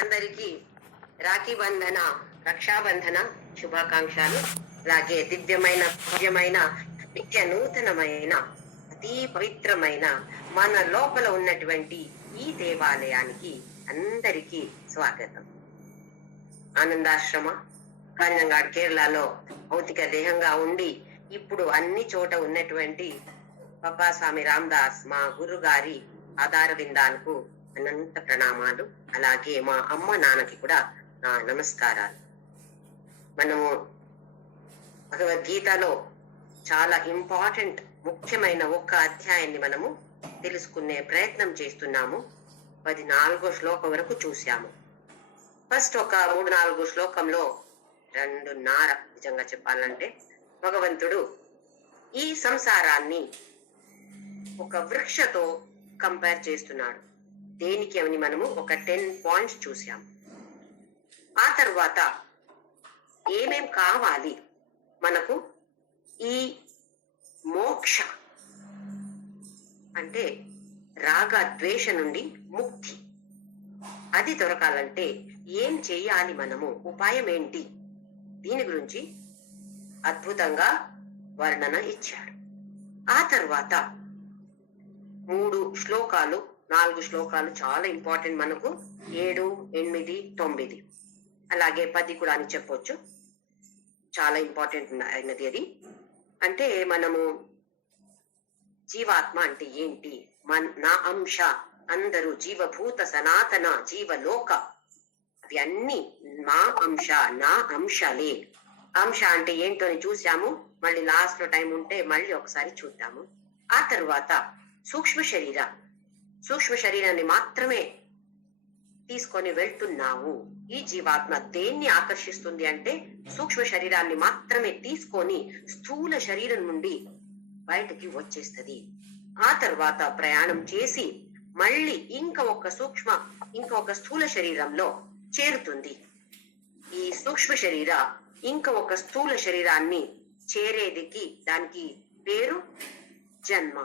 అందరికీ రాఖీ బంధన రక్షాబంధన శుభాకాంక్షలు. అలాగే దివ్యమైన నిత్య నూతనమైన అతి పవిత్రమైన మన లోపల ఉన్నటువంటి ఈ దేవాలయానికి అందరికీ స్వాగతం. ఆనందాశ్రమ కాంజంగాడ్ కేరళలో భౌతిక దేహంగా ఉండి ఇప్పుడు అన్ని చోట ఉన్నటువంటి పప్పాస్వామి రామదాస్ మా గురు గారి ఆధార విందాలకు అనంత ప్రణామాలు. అలాగే మా అమ్మ నాన్నకి కూడా నా నమస్కారాలు. మనము భగవద్గీతలో చాలా ఇంపార్టెంట్ ముఖ్యమైన ఒక్క అధ్యాయాన్ని మనము తెలుసుకునే ప్రయత్నం చేస్తున్నాము. 14వ శ్లోకం వరకు చూసాము. ఫస్ట్ ఒక 3-4 శ్లోకంలో 2.5 నిజంగా చెప్పాలంటే భగవంతుడు ఈ సంసారాన్ని ఒక వృక్షతో కంపేర్ చేస్తున్నాడు. దేనికి అని మనము ఒక 10 పాయింట్స్ చూసాము. ఆ తర్వాత ఏమేం కావాలి మనకు ఈ మోక్ష అంటే రాగ ద్వేష నుండి ముక్తి అది దొరకాలంటే ఏం చేయాలి, మనము ఉపాయం ఏంటి, దీని గురించి అద్భుతంగా వర్ణన ఇచ్చాడు. ఆ తర్వాత 3 శ్లోకాలు 4 శ్లోకాలు చాలా ఇంపార్టెంట్ మనకు. 7, 8, 9 అలాగే 10 కూడా అని చెప్పొచ్చు. చాలా ఇంపార్టెంట్ అయినది అది. అంటే మనము జీవాత్మ అంటే ఏంటి, నా అంశ, అందరూ జీవభూత సనాతన జీవలోక అవి అన్ని నా అంశ, నా అంశాలే. అంశ అంటే ఏంటో అని చూసాము. మళ్ళీ లాస్ట్ లో టైం ఉంటే మళ్ళీ ఒకసారి చూద్దాము. ఆ తర్వాత సూక్ష్మ శరీరాన్ని మాత్రమే తీసుకొని వెళ్తున్నావు. ఈ జీవాత్మ దేన్ని ఆకర్షిస్తుంది అంటే సూక్ష్మ శరీరాన్ని మాత్రమే తీసుకొని స్థూల శరీరం నుండి బయటకి వచ్చేస్తది. ఆ తర్వాత ప్రయాణం చేసి మళ్ళీ ఇంకా ఒక స్థూల శరీరంలో చేరుతుంది. ఈ సూక్ష్మ శరీర ఇంకా ఒక స్థూల శరీరాన్ని చేరేదికి దానికి పేరు జన్మ.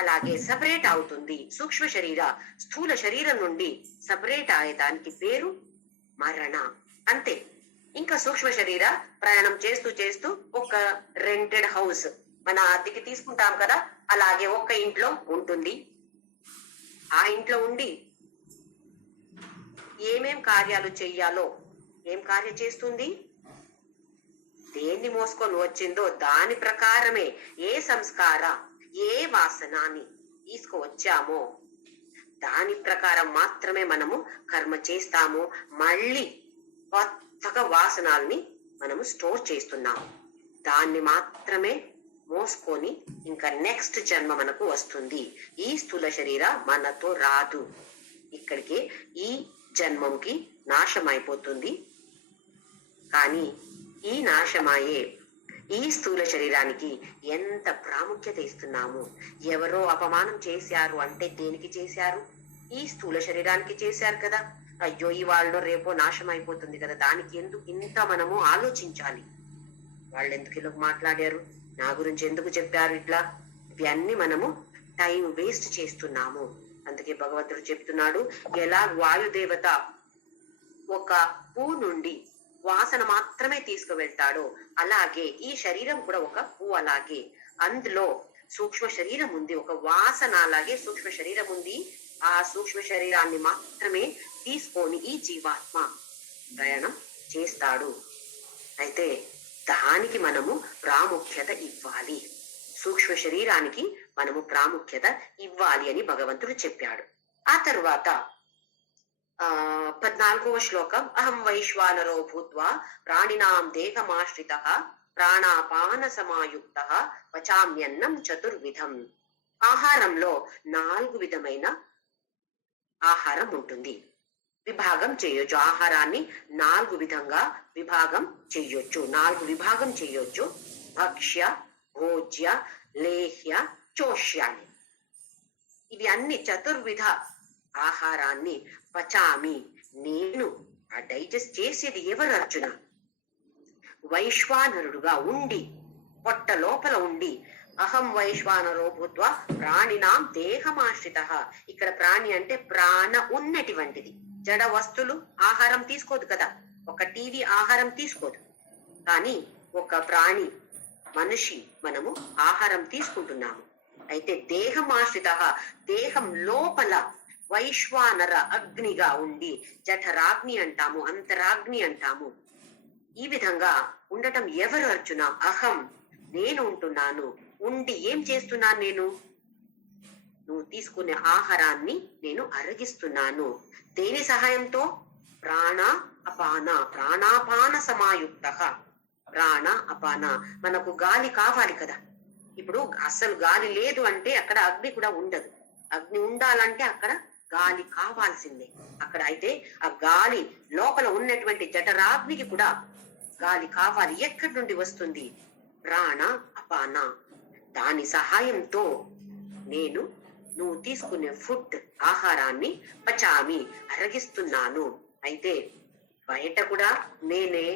అలాగే సపరేట్ అవుతుంది. సూక్ష్మ శరీర స్థూల శరీరం నుండి సపరేట్ అయ్యేదానికి పేరు మరణ. అంతే. ఇంకా సూక్ష్మ శరీర ప్రయాణం చేస్తూ చేస్తూ ఒక రెంటెడ్ హౌస్ మన అద్దెకి తీసుకుంటాం కదా, అలాగే ఒక్క ఇంట్లో ఉంటుంది. ఆ ఇంట్లో ఉండి ఏమేం కార్యాలు చెయ్యాలో ఏం కార్యం చేస్తుంది, దేన్ని మోసుకొని వచ్చిందో దాని ప్రకారమే ఏ సంస్కార ఏ వాసనాన్ని తీసుకువచ్చామో దాని ప్రకారం మాత్రమే మనము కర్మ చేస్తాము. మళ్ళీ కొత్తగా వాసనాల్ని మనము స్టోర్ చేస్తున్నాము. దాన్ని మాత్రమే మోసుకొని ఇంకా నెక్స్ట్ జన్మ మనకు వస్తుంది. ఈ స్థూల శరీర మనతో రాదు. ఇక్కడికి ఈ జన్మంకి నాశం అయిపోతుంది. కానీ ఈ నాశమాయే ఈ స్థూల శరీరానికి ఎంత ప్రాముఖ్యత ఇస్తున్నాము. ఎవరో అపమానం చేశారు అంటే దేనికి చేశారు, ఈ స్థూల శరీరానికి చేశారు కదా. అయ్యో ఇవాళ రేపో నాశం అయిపోతుంది కదా, దానికి ఎందుకు ఇంత మనము ఆలోచించాలి. వాళ్ళు ఎందుకు ఇలా మాట్లాడారు, నా గురించి ఎందుకు చెప్పారు, ఇట్లా ఇవన్నీ మనము టైం వేస్ట్ చేస్తున్నాము. అందుకే భగవంతుడు చెప్తున్నాడు, ఎలా వాయుదేవత ఒక పువ్వు నుండి వాసన మాత్రమే తీసుకువెళ్తాడో అలాగే ఈ శరీరం కూడా ఒక పువ్వు. అలాగే అందులో సూక్ష్మ శరీరం ఉంది, ఒక వాసన. అలాగే సూక్ష్మ శరీరం ఉంది. ఆ సూక్ష్మ శరీరాన్ని మాత్రమే తీసుకొని ఈ జీవాత్మ ప్రయాణం చేస్తాడు. అయితే దానికి మనము ప్రాముఖ్యత ఇవ్వాలి. సూక్ష్మ శరీరానికి మనము ప్రాముఖ్యత ఇవ్వాలి అని భగవంతుడు చెప్పాడు. ఆ తర్వాత 14వ శ్లోకం, అహం వైశ్వానరో భూత్వా ప్రాణినాం దేహమాశ్రితః ప్రాణాపాన సమాయుక్త పచామ్యన్నం చతుర్విధం. ఆహారంలో 4 విధమైన ఆహారం ఉంటుంది. విభాగం చేయొచ్చు. ఆహారాన్ని 4 విధంగా విభాగం చేయొచ్చు. 4 విభాగం చేయొచ్చు. భక్ష్య, భోజ్య, లేహ్య, చోష్యాన్ని. ఇవి అన్ని చతుర్విధ ఆహారాన్ని పచామి, నేను డైజెస్ట్ చేసేది ఎవరు అర్జున? వైశ్వానరుడుగా ఉండి, పొట్ట లోపల ఉండి అహం వైశ్వానరో భూత్వా ప్రాణినాం దేహమాశ్రితః. ఇక్కడ ప్రాణి అంటే ప్రాణ ఉన్నటువంటిది. జడ వస్తువులు ఆహారం తీసుకోదు కదా. ఒక టీవీ ఆహారం తీసుకోదు. కానీ ఒక ప్రాణి, మనిషి మనము ఆహారం తీసుకుంటున్నాము. అయితే దేహం ఆశ్రిత, దేహం లోపల వైశ్వానర అగ్నిగా ఉండి జఠరాగ్ని అంటాము, అంతరాగ్ని అంటాము. ఈ విధంగా ఉండటం ఎవరు అర్జున? అహం, నేను ఉంటున్నాను. ఉండి ఏం చేస్తున్నాను నేను? నువ్వు తీసుకునే ఆహారాన్ని నేను అరగిస్తున్నాను. దేని సహాయంతో? ప్రాణ అపాన, ప్రాణాపాన సమాయుక్త. ప్రాణ అపాన, మనకు గాలి కావాలి కదా. ఇప్పుడు అసలు గాలి లేదు అంటే అక్కడ అగ్ని కూడా ఉండదు. అగ్ని ఉండాలంటే అక్కడ గాలి కావాల్సిందే. అక్కడ అయితే ఆ గాలి లోపల ఉన్నటువంటి జఠరాగ్నికి కూడా గాలి కావాలి. ఎక్కడి నుండి వస్తుంది? ప్రాణ అపాన. దాని సహాయంతో నేను నువ్వు తీసుకునే ఫుడ్, ఆహారాన్ని పచామి, అరగిస్తున్నాను. అయితే బయట కూడా నేనే,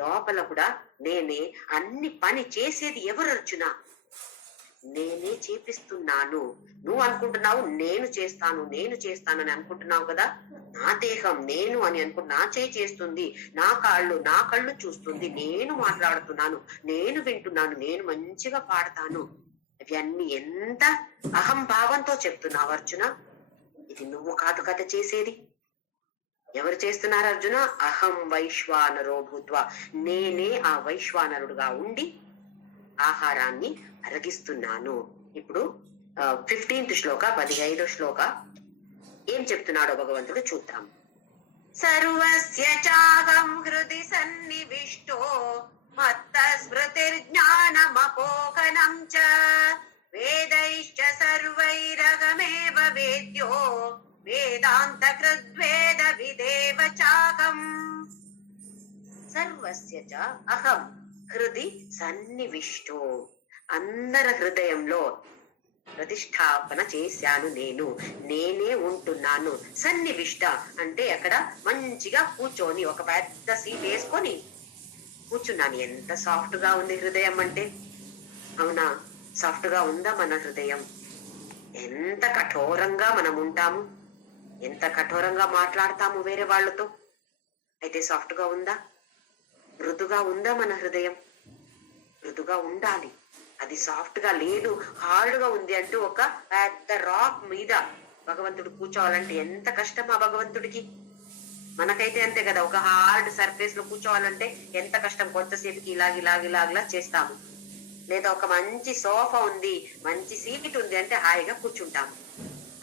లోపల కూడా నేనే. అన్ని పని చేసేది ఎవరు అర్జున? నేనే చేపిస్తున్నాను. నువ్వు అనుకుంటున్నావు నేను చేస్తాను, నేను చేస్తానని అనుకుంటున్నావు కదా. నా దేహం నేను అని నా చేయి చేస్తుంది, నా కళ్ళు చూస్తుంది, నేను మాట్లాడుతున్నాను, నేను వింటున్నాను, నేను మంచిగా పాడతాను. ఇవన్నీ ఎంత అహంభావంతో చెప్తున్నావు అర్జున. ఇది నువ్వు కాదు కదా చేసేది. ఎవరు చేస్తున్నారు అర్జున? అహం వైశ్వానరో భూత్వ, నేనే ఆ వైశ్వానరుడుగా ఉండి ఆహారాన్ని అరగిస్తున్నాను. ఇప్పుడు 15th శ్లోక, 15వ శ్లోక ఏం చెప్తున్నాడో భగవంతుడు చూద్దాం. సర్వస్య చాహం హృది సన్నివిష్టో మత్త స్మృతిర్జ్ఞానమపోహనం చ వేదైశ్చ సర్వైరగమేవ వేద్యో వేదాంత కృద్వేద విదేవ చాహం. సర్వస్య చ అహం హృది సన్నివిష్టో, అందరి హృదయంలో ప్రతిష్టాపన చేశాను నేను, నేనే ఉంటున్నాను. సన్నివిష్ట అంటే అక్కడ మంచిగా కూర్చొని ఒక పెద్ద సీట్ వేసుకొని కూర్చున్నాను. ఎంత సాఫ్ట్ గా ఉంది హృదయం అంటే. అవునా? సాఫ్ట్ గా ఉందా మన హృదయం? ఎంత కఠోరంగా మనం ఉంటాము, ఎంత కఠోరంగా మాట్లాడతాము వేరే వాళ్ళతో. అయితే సాఫ్ట్ గా ఉందా? మృదుగా ఉందా మన హృదయం? మృదుగా ఉండాలి. అది సాఫ్ట్ గా లేదు, హార్డ్ గా ఉంది అంటూ ఒక పెద్ద రాక్ మీద భగవంతుడు కూర్చోవాలంటే ఎంత కష్టం ఆ భగవంతుడికి. మనకైతే అంతే కదా, ఒక హార్డ్ సర్ఫేస్ లో కూర్చోవాలంటే ఎంత కష్టం. కొంతసేపుకి ఇలాగిలా చేస్తాము. లేదా ఒక మంచి సోఫా ఉంది, మంచి సీట్ ఉంది అంటే హాయిగా కూర్చుంటాము.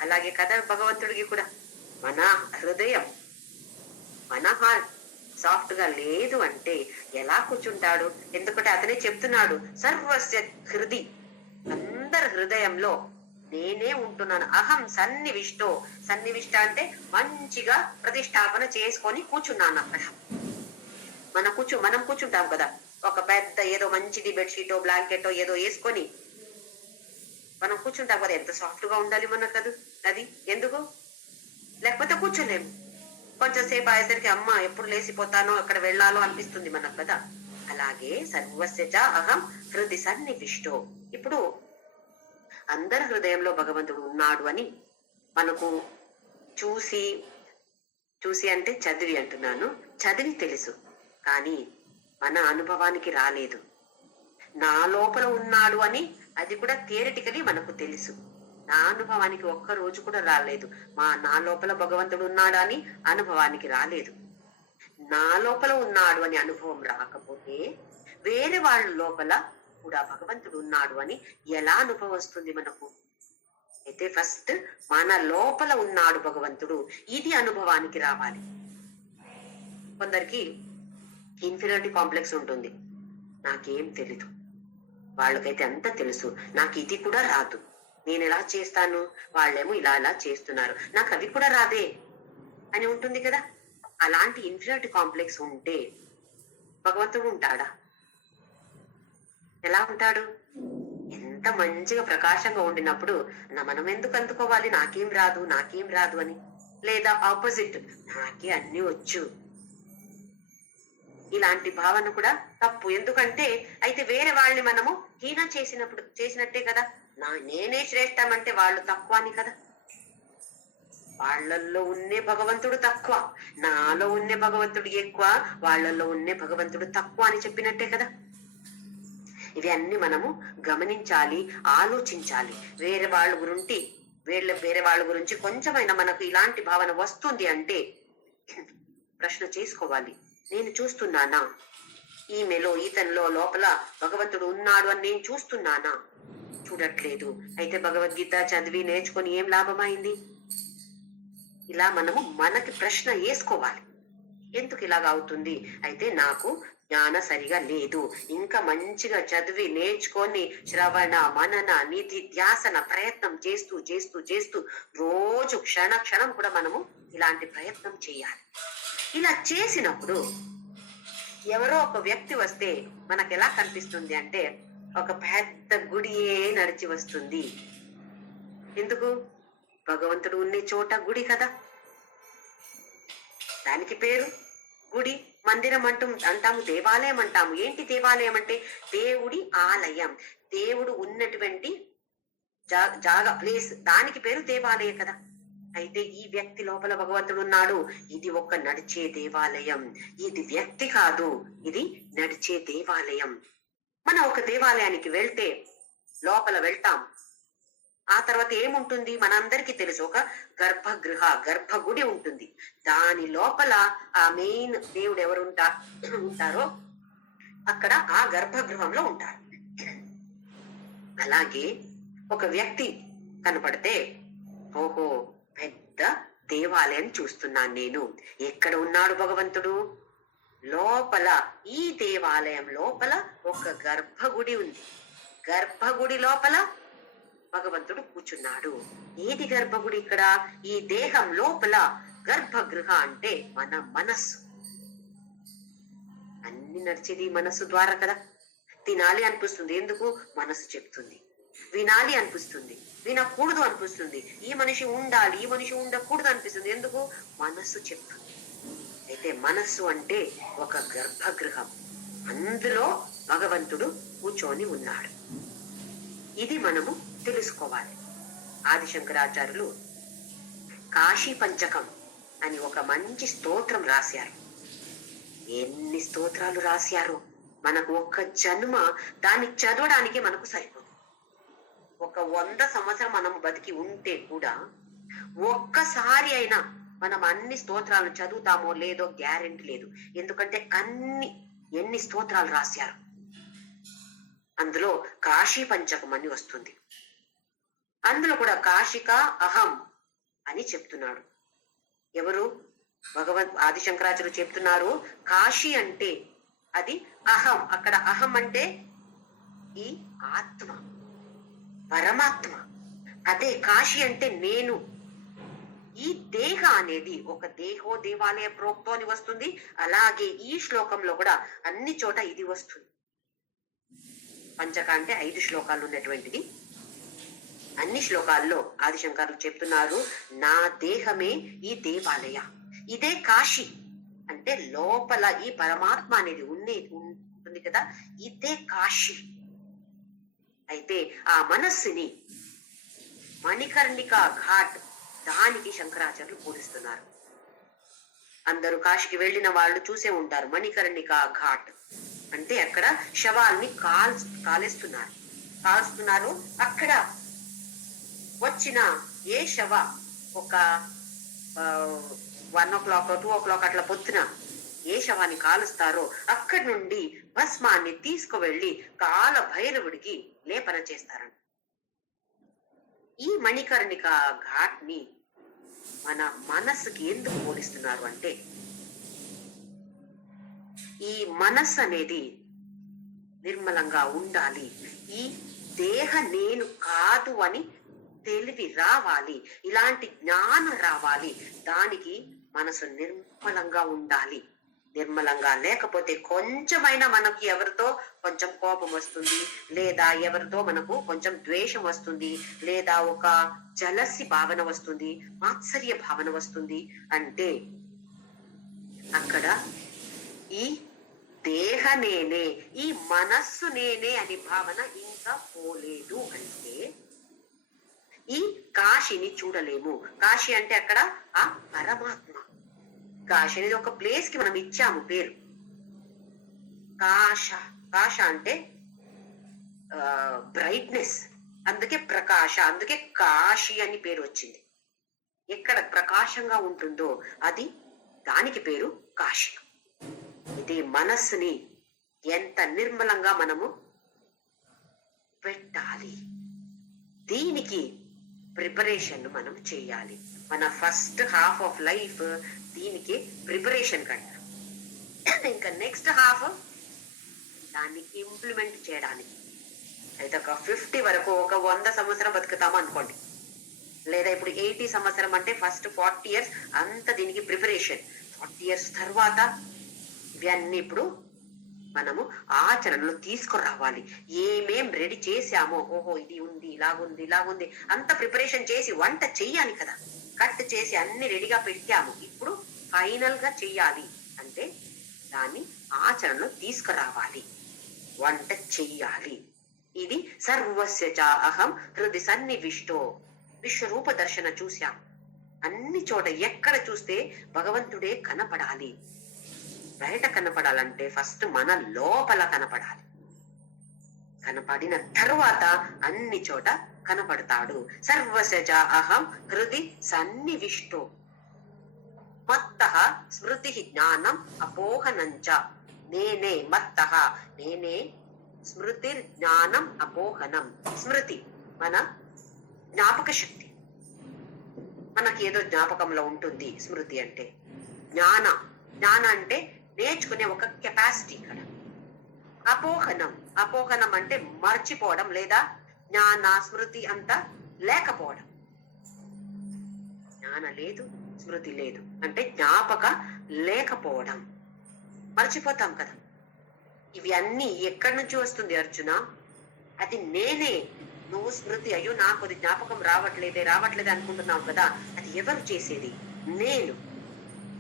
అలాగే కదా భగవంతుడికి కూడా మన హృదయం, మన హార్ట్ సాఫ్ట్ గా లేదు అంటే ఎలా కూర్చుంటాడు? ఎందుకంటే అతనే చెప్తున్నాడు, సర్వస్య హృది, అందరి హృదయంలో నేనే ఉంటున్నాను. అహం సన్నివిష్టో, సన్నివిష్ట అంటే మంచిగా ప్రతిష్టాపన చేసుకొని కూర్చున్నాను అక్కడ. మనం కూర్చుంటాం కదా, ఒక పెద్ద ఏదో మంచిది బెడ్షీటో బ్లాంకెటో ఏదో వేసుకొని మనం కూర్చుంటాం కదా. ఎంత సాఫ్ట్ గా ఉండాలి మనకు అది. ఎందుకు? లేకపోతే కూర్చోలేము. కొంచెం సేపు అయ్యేసరికి అమ్మ ఎప్పుడు లేసిపోతానో, అక్కడ వెళ్ళాలో అనిపిస్తుంది మనకు కదా. అలాగే సర్వస్యచ అహం హృది సన్నివిష్టో. ఇప్పుడు అందరి హృదయంలో భగవంతుడు ఉన్నాడు అని మనకు చూసి అంటే చదివి అంటున్నాను, చదివి తెలుసు, కానీ మన అనుభవానికి రాలేదు. నా లోపల ఉన్నాడు అని అది కూడా థియరిటికలీ మనకు తెలుసు. నా అనుభవానికి ఒక్క రోజు కూడా రాలేదు. నా లోపల భగవంతుడు ఉన్నాడు అని అనుభవానికి రాలేదు. నా లోపల ఉన్నాడు అని అనుభవం రాకపోతే వేరే వాళ్ళ లోపల కూడా భగవంతుడు ఉన్నాడు అని ఎలా అనుభవం వస్తుంది మనకు? అయితే ఫస్ట్ మన లోపల ఉన్నాడు భగవంతుడు, ఇది అనుభవానికి రావాలి. కొందరికి ఇన్ఫీరియారిటీ కాంప్లెక్స్ ఉంటుంది. నాకేం తెలీదు, వాళ్ళకైతే అంత తెలుసు, నాకు ఇది కూడా రాదు, నేను ఎలా చేస్తాను, వాళ్ళేమో ఇలా చేస్తున్నారు, నాకు అవి కూడా రాదే అని ఉంటుంది కదా. అలాంటి ఇన్ఫీరియారిటీ కాంప్లెక్స్ ఉంటే భగవంతుడు ఉంటాడా? ఎలా ఉంటాడు? ఎంత మంచిగా ప్రకాశంగా ఉండినప్పుడు మనం ఎందుకు అందుకోవాలి నాకేం రాదు అని? లేదా ఆపోజిట్, నాకే అన్ని వచ్చు, ఇలాంటి భావన కూడా తప్పు. ఎందుకంటే అయితే వేరే వాళ్ళని మనము హీన చేసినట్టే కదా. నేనే శ్రేష్టం అంటే వాళ్ళు తక్కువ అని కదా. వాళ్ళల్లో ఉన్నే భగవంతుడు తక్కువ, నాలో ఉన్నే భగవంతుడు ఎక్కువ, వాళ్ళల్లో ఉన్నే భగవంతుడు తక్కువ అని చెప్పినట్టే కదా. ఇవి అన్ని మనము గమనించాలి, ఆలోచించాలి. వేరే వాళ్ళ గురించి కొంచెమైనా మనకు ఇలాంటి భావన వస్తుంది అంటే ప్రశ్న చేసుకోవాలి. నేను చూస్తున్నానా? ఈమెలో ఈతనిలో లోపల భగవంతుడు ఉన్నాడు అని నేను చూస్తున్నానా? చూడట్లేదు. అయితే భగవద్గీత చదివి నేర్చుకొని ఏం లాభమైంది? ఇలా మనము మనకి ప్రశ్న వేసుకోవాలి. ఎందుకు ఇలాగ అవుతుంది? అయితే నాకు జ్ఞాన సరిగా లేదు. ఇంకా మంచిగా చదివి నేర్చుకొని శ్రవణ మనన నిధి ధ్యాసన ప్రయత్నం చేస్తూ చేస్తూ చేస్తూ రోజు క్షణ క్షణం కూడా మనము ఇలాంటి ప్రయత్నం చేయాలి. ఇలా చేసినప్పుడు ఎవరో ఒక వ్యక్తి వస్తే మనకు ఎలా కనిపిస్తుంది అంటే ఒక పెద్ద గుడియే నడిచి వస్తుంది. ఎందుకు? భగవంతుడు ఉండే చోట గుడి కదా. దానికి పేరు గుడి, మందిరం అంటాము, దేవాలయం అంటాము. ఏంటి దేవాలయం అంటే? దేవుడి ఆలయం, దేవుడు ఉన్నటువంటి ప్లేస్, దానికి పేరు దేవాలయం కదా. అయితే ఈ వ్యక్తి లోపల భగవంతుడు ఉన్నాడు. ఇది ఒక నడిచే దేవాలయం. ఇది వ్యక్తి కాదు, ఇది నడిచే దేవాలయం. మనం ఒక దేవాలయానికి వెళ్తే లోపల వెళ్తాం. ఆ తర్వాత ఏముంటుంది? మనందరికీ తెలుసు, ఒక గర్భగుడి ఉంటుంది. దాని లోపల ఆ మెయిన్ దేవుడు ఎవరు ఉంటారో అక్కడ ఆ గర్భగృహంలో ఉంటారు. అలాగే ఒక వ్యక్తి కనపడితే, ఓహో పెద్ద దేవాలయం చూస్తున్నాను నేను. ఎక్కడ ఉన్నాడు భగవంతుడు? లోపల. ఈ దేవాలయం లోపల ఒక గర్భగుడి ఉంది. గర్భగుడి లోపల భగవంతుడు కూర్చున్నాడు. ఏది గర్భగుడి? ఇక్కడ ఈ దేహం లోపల గర్భగృహ అంటే మన మనస్సు. అన్ని నడిచేది మనస్సు ద్వారా కదా. తినాలి అనిపిస్తుంది, ఎందుకు? మనస్సు చెప్తుంది. వినాలి అనిపిస్తుంది, వినకూడదు అనిపిస్తుంది. ఈ మనిషి ఉండాలి, ఈ మనిషి ఉండకూడదు అనిపిస్తుంది, ఎందుకు? మనస్సు చెప్తుంది. అయితే మనస్సు అంటే ఒక గర్భగృహం, అందులో భగవంతుడు కూర్చొని ఉన్నాడు. ఇది మనము తెలుసుకోవాలి. ఆదిశంకరాచార్యులు కాశీ పంచకం అని ఒక మంచి స్తోత్రం రాశారు. ఎన్ని స్తోత్రాలు రాశారు! మనకు ఒక్క జన్మ దాన్ని చదవడానికి మనకు సరిపోదు. ఒక 100 సంవత్సరం మనం బతికి ఉంటే కూడా ఒక్కసారి అయినా మనం అన్ని స్తోత్రాలు చదువుతామో లేదో గ్యారెంటీ లేదు. ఎందుకంటే ఎన్ని స్తోత్రాలు రాశారు. అందులో కాశీ పంచకం అని వస్తుంది. అందులో కూడా కాశిక అహం అని చెప్తున్నాడు. ఎవరు? ఆదిశంకరాచార్యులు చెప్తున్నారు, కాశీ అంటే అది అహం. అక్కడ అహం అంటే ఈ ఆత్మ, పరమాత్మ. అదే కాశీ అంటే నేను. ఈ దేహ అనేది ఒక దేహో దేవాలయ ప్రోక్తో అని వస్తుంది. అలాగే ఈ శ్లోకంలో కూడా అన్ని చోట ఇది వస్తుంది. పంచక అంటే 5 శ్లోకాలు ఉన్నటువంటిది. అన్ని శ్లోకాల్లో ఆదిశంకరులు చెప్తున్నారు, నా దేహమే ఈ దేవాలయ, ఇదే కాశీ. అంటే లోపల ఈ పరమాత్మ అనేది ఉంటుంది కదా, ఇదే కాశీ. అయితే ఆ మనస్సుని మణికర్ణికా ఘాట్, దానికి శంకరాచార్యులు పోలిస్తున్నారు. అందరూ కాశీకి వెళ్ళిన వాళ్ళు చూసే ఉంటారు. మణికర్ణికా ఘాట్ అంటే అక్కడ శవాల్ని కాల్స్తున్నారు. అక్కడ వచ్చిన ఏ శవ ఒక 1 o'clock 2 o'clock అట్లా పొద్దున ఏ శవాన్ని కాలుస్తారో అక్కడి నుండి భస్మాన్ని తీసుకువెళ్లి కాల భైరవుడికి లేపన చేస్తారంట. ఈ మణికర్ణిక ఘాట్ ని మన మనస్సుకి ఎందుకు పోలిస్తున్నారు అంటే, ఈ మనస్సు అనేది నిర్మలంగా ఉండాలి. ఈ దేహ నేను కాదు అని తెలివి రావాలి, ఇలాంటి జ్ఞానం రావాలి. దానికి మనసు నిర్మలంగా ఉండాలి. నిర్మలంగా లేకపోతే కొంచెమైనా మనకి ఎవరితో కొంచెం కోపం వస్తుంది, లేదా ఎవరితో మనకు కొంచెం ద్వేషం వస్తుంది, లేదా ఒక జలసి భావన వస్తుంది, మాత్సర్య భావన వస్తుంది. అంటే అక్కడ ఈ దేహ నేనే, ఈ మనస్సు నేనే అనే భావన ఇంకా పోలేదు. అంటే ఈ కాశీని చూడలేము. కాశీ అంటే అక్కడ ఆ పరమాత్మ. కాశీ అనేది ఒక ప్లేస్ కి మనం ఇచ్చాము పేరు. కాశ, కాశ అంటే బ్రైట్నెస్, అందుకే ప్రకాశ, అందుకే కాశీ అని పేరు వచ్చింది. ఎక్కడ ప్రకాశంగా ఉంటుందో అది దానికి పేరు కాశీ. ఇది మనస్సుని ఎంత నిర్మలంగా మనము పెట్టాలి, దీనికి ప్రిపరేషన్ మనం చేయాలి. మన ఫస్ట్ హాఫ్ ఆఫ్ లైఫ్ దీనికి ప్రిపరేషన్ కంటారు. ఇంకా నెక్స్ట్ హాఫ్ దాన్ని ఇంప్లిమెంట్ చేయడానికి. అయితే ఒక 50 వరకు, ఒక 100 సంవత్సరం బతుకుతాము అనుకోండి, లేదా ఇప్పుడు 80 సంవత్సరం అంటే ఫస్ట్ 40 years అంత దీనికి ప్రిపరేషన్. 40 years తర్వాత ఇవన్నీ ఇప్పుడు మనము ఆచరణలో తీసుకురావాలి. ఏమేం రెడీ చేసామో, ఓహో ఇది ఉంది, ఇలాగుంది, ఇలాగుంది, అంత ప్రిపరేషన్ చేసి వంట చెయ్యాలి కదా, కట్ చేసి అన్ని రెడీగా పెట్టాము. ఇప్పుడు ఫైనల్ గా చెయ్యాలి అంటే దాన్ని ఆచరణలో తీసుకురావాలి, వంట చెయ్యాలి. ఇది సర్వస్య చ అహం హృది సన్నివిష్టో. విశ్వరూప దర్శన చూశాం. అన్ని చోట ఎక్కడ చూస్తే భగవంతుడే కనపడాలి. బయట కనపడాలంటే ఫస్ట్ మన లోపల కనపడాలి. కనపడిన తరువాత అన్ని చోట కనపడతాడు. సర్వస్య చ అహం హృది సన్నివిష్టో మత్తః స్మృతి జ్ఞానం అపోహనంచ. నేనే మత్తః, నేనే స్మృతి జ్ఞానం అపోహనం. స్మృతి మన జ్ఞాపక శక్తి, మనకి ఏదో జ్ఞాపకంలో ఉంటుంది. స్మృతి అంటే జ్ఞాన, జ్ఞాన అంటే నేర్చుకునే ఒక కెపాసిటీ. ఇక్కడ అపోహనం, అపోహనం అంటే మర్చిపోవడం, లేదా జ్ఞాన స్మృతి అంతా లేకపోవడం. జ్ఞాన లేదు, స్మృతి లేదు అంటే జ్ఞాపక లేకపోవడం, మర్చిపోతాం కదా. ఇవి అన్ని ఎక్కడి నుంచి వస్తుంది అర్జున? అది నేనే. నువ్వు స్మృతి, అయ్యో నాకు అది జ్ఞాపకం రావట్లేదే అనుకుంటున్నావు కదా, అది ఎవరు చేసేది? నేను.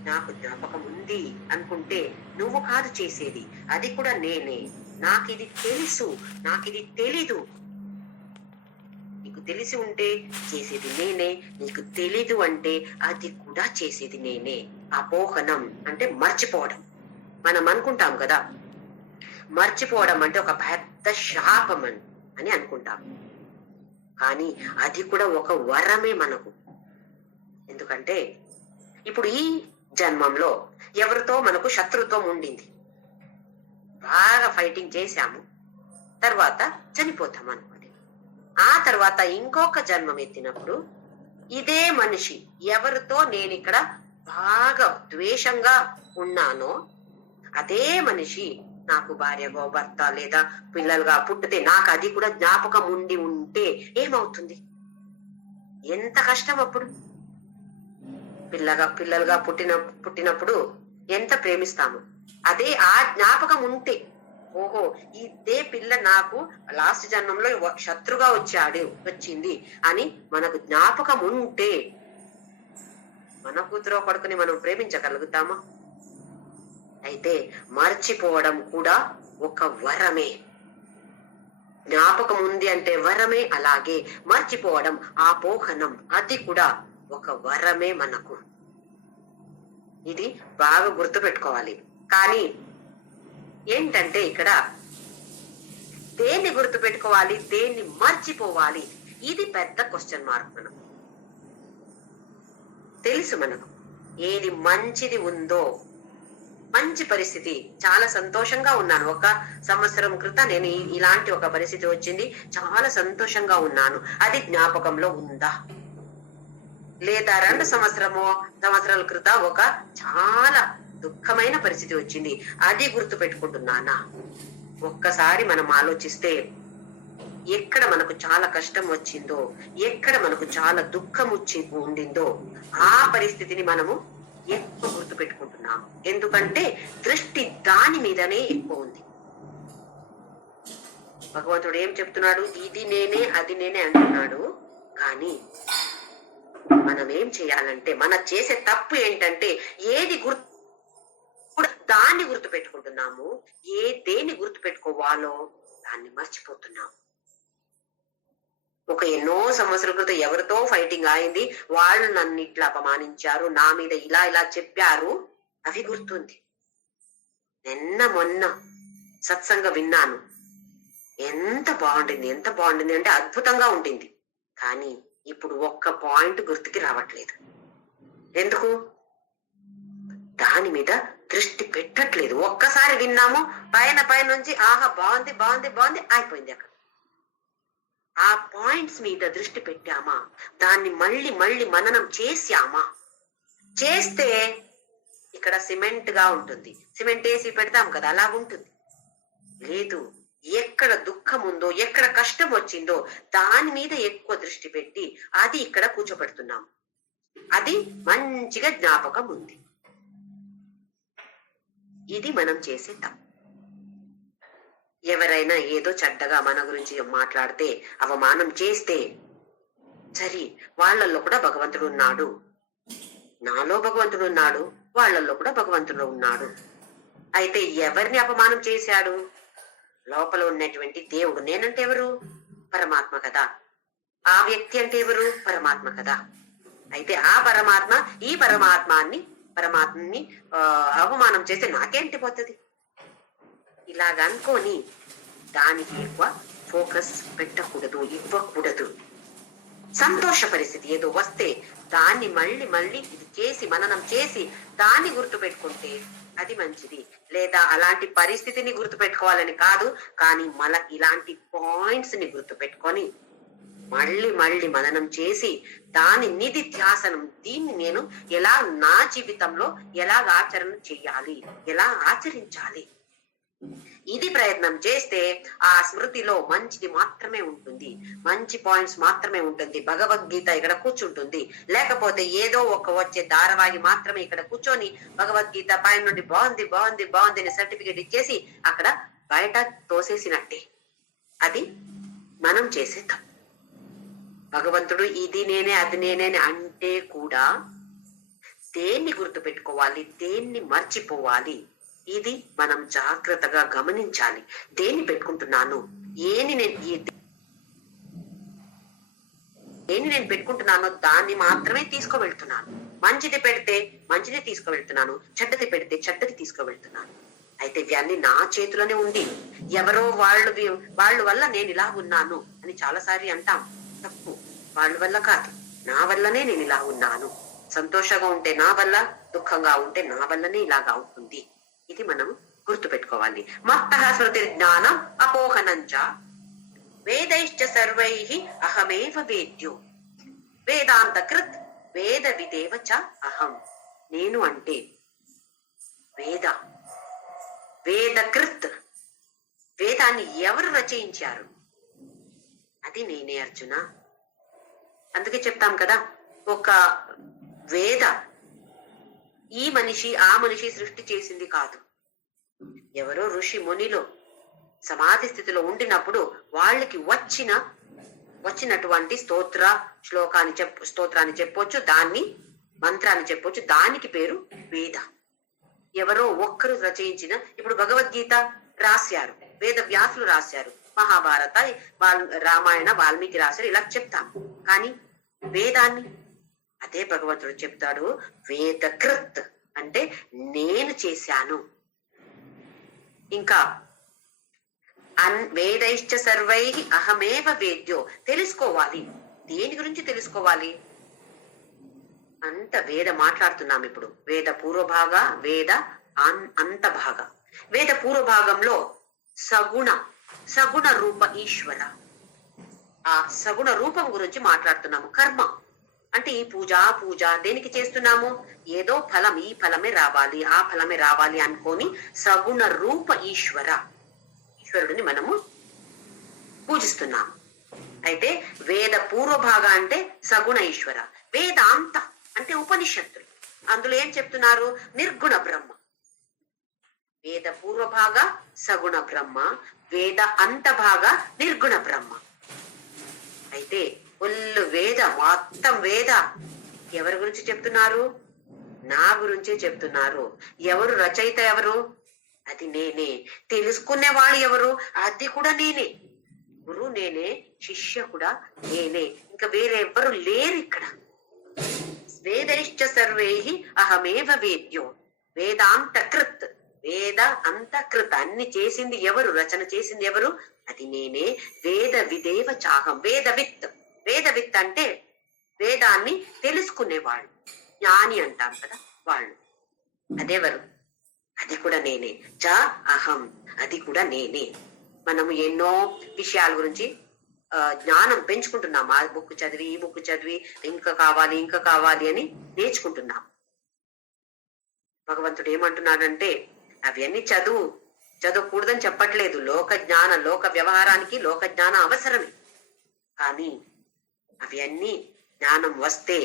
నాకు జ్ఞాపకం ఉంది అనుకుంటే నువ్వు కాదు చేసేది, అది కూడా నేనే. నాకిది తెలుసు, నాకిది తెలీదు. నీకు తెలిసి ఉంటే చేసేది నేనే, నీకు తెలీదు అంటే అది కూడా చేసేది నేనే. అపోహనం అంటే మర్చిపోవడం. మనం అనుకుంటాం కదా, మర్చిపోవడం అంటే ఒక పెద్ద శాపం అని అనుకుంటాం. కానీ అది కూడా ఒక వరమే మనకు. ఎందుకంటే ఇప్పుడు ఈ జన్మంలో ఎవరితో మనకు శత్రుత్వం ఉండింది, బాగా ఫైటింగ్ చేశాము, తర్వాత చనిపోతాం అనుకోండి. ఆ తర్వాత ఇంకొక జన్మం ఎత్తినప్పుడు ఇదే మనిషి ఎవరితో నేను ఇక్కడ బాగా ద్వేషంగా ఉన్నానో అదే మనిషి నాకు భార్యగో భర్త లేదా పిల్లలుగా పుట్టితే నాకు అది కూడా జ్ఞాపకం ఉంటే ఏమవుతుంది? ఎంత కష్టం అప్పుడు. పిల్లలుగా పుట్టినప్పుడు ఎంత ప్రేమిస్తాము. అదే ఆ జ్ఞాపకం ఉంటే, ఓహో ఇదే పిల్ల నాకు లాస్ట్ జన్మంలో శత్రుగా వచ్చింది అని మనకు జ్ఞాపకం ఉంటే మన కూతురో కొడుకుని మనం ప్రేమించగలుగుతామా? అయితే మర్చిపోవడం కూడా ఒక వరమే. జ్ఞాపకం ఉంది అంటే వరమే, అలాగే మర్చిపోవడం ఆపోహనం అది కూడా ఒక వరమే మనకు. ఇది బాగా గుర్తు పెట్టుకోవాలి. కానీ ఏంటంటే ఇక్కడ దేన్ని గుర్తు పెట్టుకోవాలి, దేన్ని మర్చిపోవాలి, ఇది పెద్ద క్వశ్చన్ మార్క్. మనం తెలుసు మనకు ఏది మంచిది ఉందో. మంచి పరిస్థితి, చాలా సంతోషంగా ఉన్నాను. 1 సంవత్సరం క్రితం నేను ఇలాంటి ఒక పరిస్థితి వచ్చింది, చాలా సంతోషంగా ఉన్నాను, అది జ్ఞాపకంలో ఉందా? లేదా 2 సంవత్సరాల క్రితం ఒక చాలా దుఃఖమైన పరిస్థితి వచ్చింది, అది గుర్తు పెట్టుకుంటున్నానా? ఒక్కసారి మనం ఆలోచిస్తే ఎక్కడ మనకు చాలా కష్టం వచ్చిందో, ఎక్కడ మనకు చాలా దుఃఖం ఉండిందో ఆ పరిస్థితిని మనము ఎక్కువ గుర్తు పెట్టుకుంటున్నాము. ఎందుకంటే దృష్టి దాని మీదనే ఎక్కువ ఉంది. భగవంతుడు ఏం చెప్తున్నాడు? ఇది నేనే, అది నేనే అంటున్నాడు. కానీ మనం ఏం చేయాలంటే, మన చేసే తప్పు ఏంటంటే ఏది దాన్ని గుర్తు పెట్టుకుంటున్నాము, దేన్ని గుర్తు పెట్టుకోవాలో దాన్ని మర్చిపోతున్నాము. ఒక ఎన్నో సంవత్సరాల క్రితం ఎవరితో ఫైటింగ్ అయింది, వాళ్ళు నన్ను ఇట్లా అపమానించారు, నా మీద ఇలా ఇలా చెప్పారు, అవి గుర్తుంది. నిన్న మొన్న సత్సంగం విన్నాను, ఎంత బాగుండింది అంటే అద్భుతంగా ఉంటుంది. కానీ ఇప్పుడు ఒక్క పాయింట్ గుర్తుకి రావట్లేదు. ఎందుకు? దాని మీద దృష్టి పెట్టట్లేదు. ఒక్కసారి విన్నాము, పైన నుంచి ఆహా బాగుంది అయిపోయింది. అక్కడ ఆ పాయింట్స్ మీద దృష్టి పెట్టామా, దాన్ని మళ్ళీ మననం చేశామా, చేస్తే ఇక్కడ సిమెంట్ గా ఉంటుంది. సిమెంట్ వేసి పెడతాం కదా, అలా ఉంటుంది. లేదు, ఎక్కడ దుఃఖం ఉందో, ఎక్కడ కష్టం వచ్చిందో దాని మీద ఎక్కువ దృష్టి పెట్టి అది ఇక్కడ కూర్చోబెడుతున్నాం. అది మంచిగా జ్ఞాపకం ఉంది. ఇది మనం చేసే తప్పు. ఎవరైనా ఏదో చెడ్డగా మన గురించి మాట్లాడితే, అవమానం చేస్తే, సరే వాళ్ళల్లో కూడా భగవంతుడు ఉన్నాడు, నాలో భగవంతుడు ఉన్నాడు, వాళ్ళల్లో కూడా భగవంతుడు ఉన్నాడు. అయితే ఎవరిని అపమానం చేశాడు? లోపల ఉన్నటువంటి దేవుడు. నేనంటే ఎవరు? పరమాత్మ కదా. ఆ వ్యక్తి అంటే ఎవరు? పరమాత్మ కదా. అయితే ఆ పరమాత్మ ఈ పరమాత్మని అవమానం చేస్తే నాకేంటి పోతుంది? ఇలాగ అనుకొని దానికి ఎక్కువ ఫోకస్ పెట్టకూడదు, ఇవ్వకూడదు. సంతోష పరిస్థితి ఏదో వస్తే దాన్ని మళ్ళీ ఇది చేసి మననం చేసి దాన్ని గుర్తు పెట్టుకుంటే అది మంచిది. లేదా అలాంటి పరిస్థితిని గుర్తు పెట్టుకోవాలని కాదు, కానీ ఇలాంటి పాయింట్స్ ని గుర్తు పెట్టుకొని మళ్ళీ మననం చేసి దాని నిధి ధ్యాసనం, దీన్ని నేను ఎలా నా జీవితంలో ఎలాగ ఆచరణ చెయ్యాలి, ఎలా ఆచరించాలి, ఇది ప్రయత్నం చేస్తే ఆ స్మృతిలో మంచిది మాత్రమే ఉంటుంది, మంచి పాయింట్స్ మాత్రమే ఉంటుంది. భగవద్గీత ఇక్కడ కూర్చుంటుంది. లేకపోతే ఏదో ఒక వచ్చే ధారావాహి మాత్రమే ఇక్కడ కూర్చొని భగవద్గీత పైన నుండి బాగుంది అని సర్టిఫికేట్ ఇచ్చేసి అక్కడ బయట తోసేసినట్టే. అది మనం చేసే తప్పు. భగవంతుడు ఇది నేనే అది నేనే అంటే కూడా దేన్ని గుర్తు పెట్టుకోవాలి, దేన్ని మర్చిపోవాలి, ఇది మనం జాగ్రత్తగా గమనించాలి. దేన్ని పెట్టుకుంటున్నాను, ఏని నేను పెట్టుకుంటున్నానో దాన్ని మాత్రమే తీసుకువెళ్తున్నాను. మంచిది పెడితే మంచిది తీసుకువెళ్తున్నాను, చెడ్డది పెడితే చెడ్డది తీసుకువెళ్తున్నాను. అయితే ఇవన్నీ నా చేతిలోనే ఉంది. ఎవరో వాళ్ళ వల్ల నేను ఇలా ఉన్నాను అని చాలాసార్లు అంటాం. తప్పు. వాళ్ళ వల్ల కాదు, నా వల్లనే నేను ఇలా ఉన్నాను. సంతోషంగా ఉంటే నా వల్ల, దుఃఖంగా ఉంటే నా వల్లనే ఇలాగా అవుతుంది. ఇది మనం గుర్తు పెట్టుకోవాలి. మత్తః స్మృతి జ్ఞానం అపోహనంచ వేదైశ్చ సర్వైః అహమేవ వేద్యో వేదాంత కృత్ వేద విదేవ చ అహం. నేను అంటే వేదకృత్. వేదాన్ని ఎవరు రచయించారు? అది నేనే అర్జున. అందుకే చెప్తాం కదా, ఒక వేద ఈ మనిషి ఆ మనిషి సృష్టి చేసింది కాదు. ఎవరో ఋషి మునిలో సమాధి స్థితిలో ఉండినప్పుడు వాళ్ళకి వచ్చినటువంటి స్తోత్రాన్ని చెప్పొచ్చు, దాన్ని మంత్రాన్ని చెప్పొచ్చు. దానికి పేరు వేద. ఎవరో ఒక్కరు రచయించిన, ఇప్పుడు భగవద్గీత రాశారు, వేద వ్యాసులు రాశారు, మహాభారత రామాయణ వాల్మీకి రాశారు, ఇలా చెప్తాం. కానీ వేదాన్ని అదే భగవంతుడు చెప్తాడు, వేదకృత్ అంటే నేను చేశాను. ఇంకా వేదైశ్చ సర్వైః అహమేవ వేద్యో. తెలుసుకోవాలి. దేని గురించి తెలుసుకోవాలి? అంత వేద మాట్లాడుతున్నాం ఇప్పుడు. వేద పూర్వభాగ, వేద అంతభాగ. వేద పూర్వభాగంలో సగుణ రూప ఈశ్వర, ఆ సగుణ రూపం గురించి మాట్లాడుతున్నాము. కర్మ అంటే ఈ పూజ దేనికి చేస్తున్నాము? ఏదో ఫలం, ఈ ఫలమే రావాలి, ఆ ఫలమే రావాలి అనుకొని సగుణ రూప ఈశ్వరుడిని మనము పూజిస్తున్నాము. అయితే వేద పూర్వభాగ అంటే సగుణ ఈశ్వర. వేదాంత అంటే ఉపనిషత్తులు. అందులో ఏం చెప్తున్నారు? నిర్గుణ బ్రహ్మ. వేద పూర్వభాగ సగుణ బ్రహ్మ, వేద అంతభాగ నిర్గుణ బ్రహ్మ. అయితే ఫుల్ వేద, మొత్తం వేద ఎవరి గురించి చెప్తున్నారు? నా గురించే చెప్తున్నారు. ఎవరు రచయిత? ఎవరు? అది నేనే. తెలుసుకునేవాడు ఎవరు? అది కూడా నేనే. గురువు నేనే, శిష్య కూడా నేనే, ఇంకా వేరే ఎవ్వరు లేరు ఇక్కడ. వేదైశ్చ సర్వైః అహమేవ వేద్యో వేదాంతకృత్. వేద అంతకృత్, అన్ని చేసింది ఎవరు, రచన చేసింది ఎవరు, అది నేనే. వేద విదేవ చాహం. వేదవిత్. వేదవిత్ అంటే వేదాన్ని తెలుసుకునేవాళ్ళు, జ్ఞాని అంటాం కదా వాళ్ళు. అదెవరు, అది కూడా నేనే. చ అహం, అది కూడా నేనే. మనము ఎన్నో విషయాల గురించి జ్ఞానం పెంచుకుంటున్నాం. ఆ బుక్ చదివి, ఈ బుక్ చదివి, ఇంకా కావాలి ఇంకా కావాలి అని నేర్చుకుంటున్నాం. భగవంతుడు ఏమంటున్నాడంటే అవన్నీ చదవకూడదని చెప్పట్లేదు. లోక జ్ఞాన, లోక వ్యవహారానికి లోక జ్ఞానం అవసరమే. కానీ అవి అన్ని జ్ఞానం వస్తే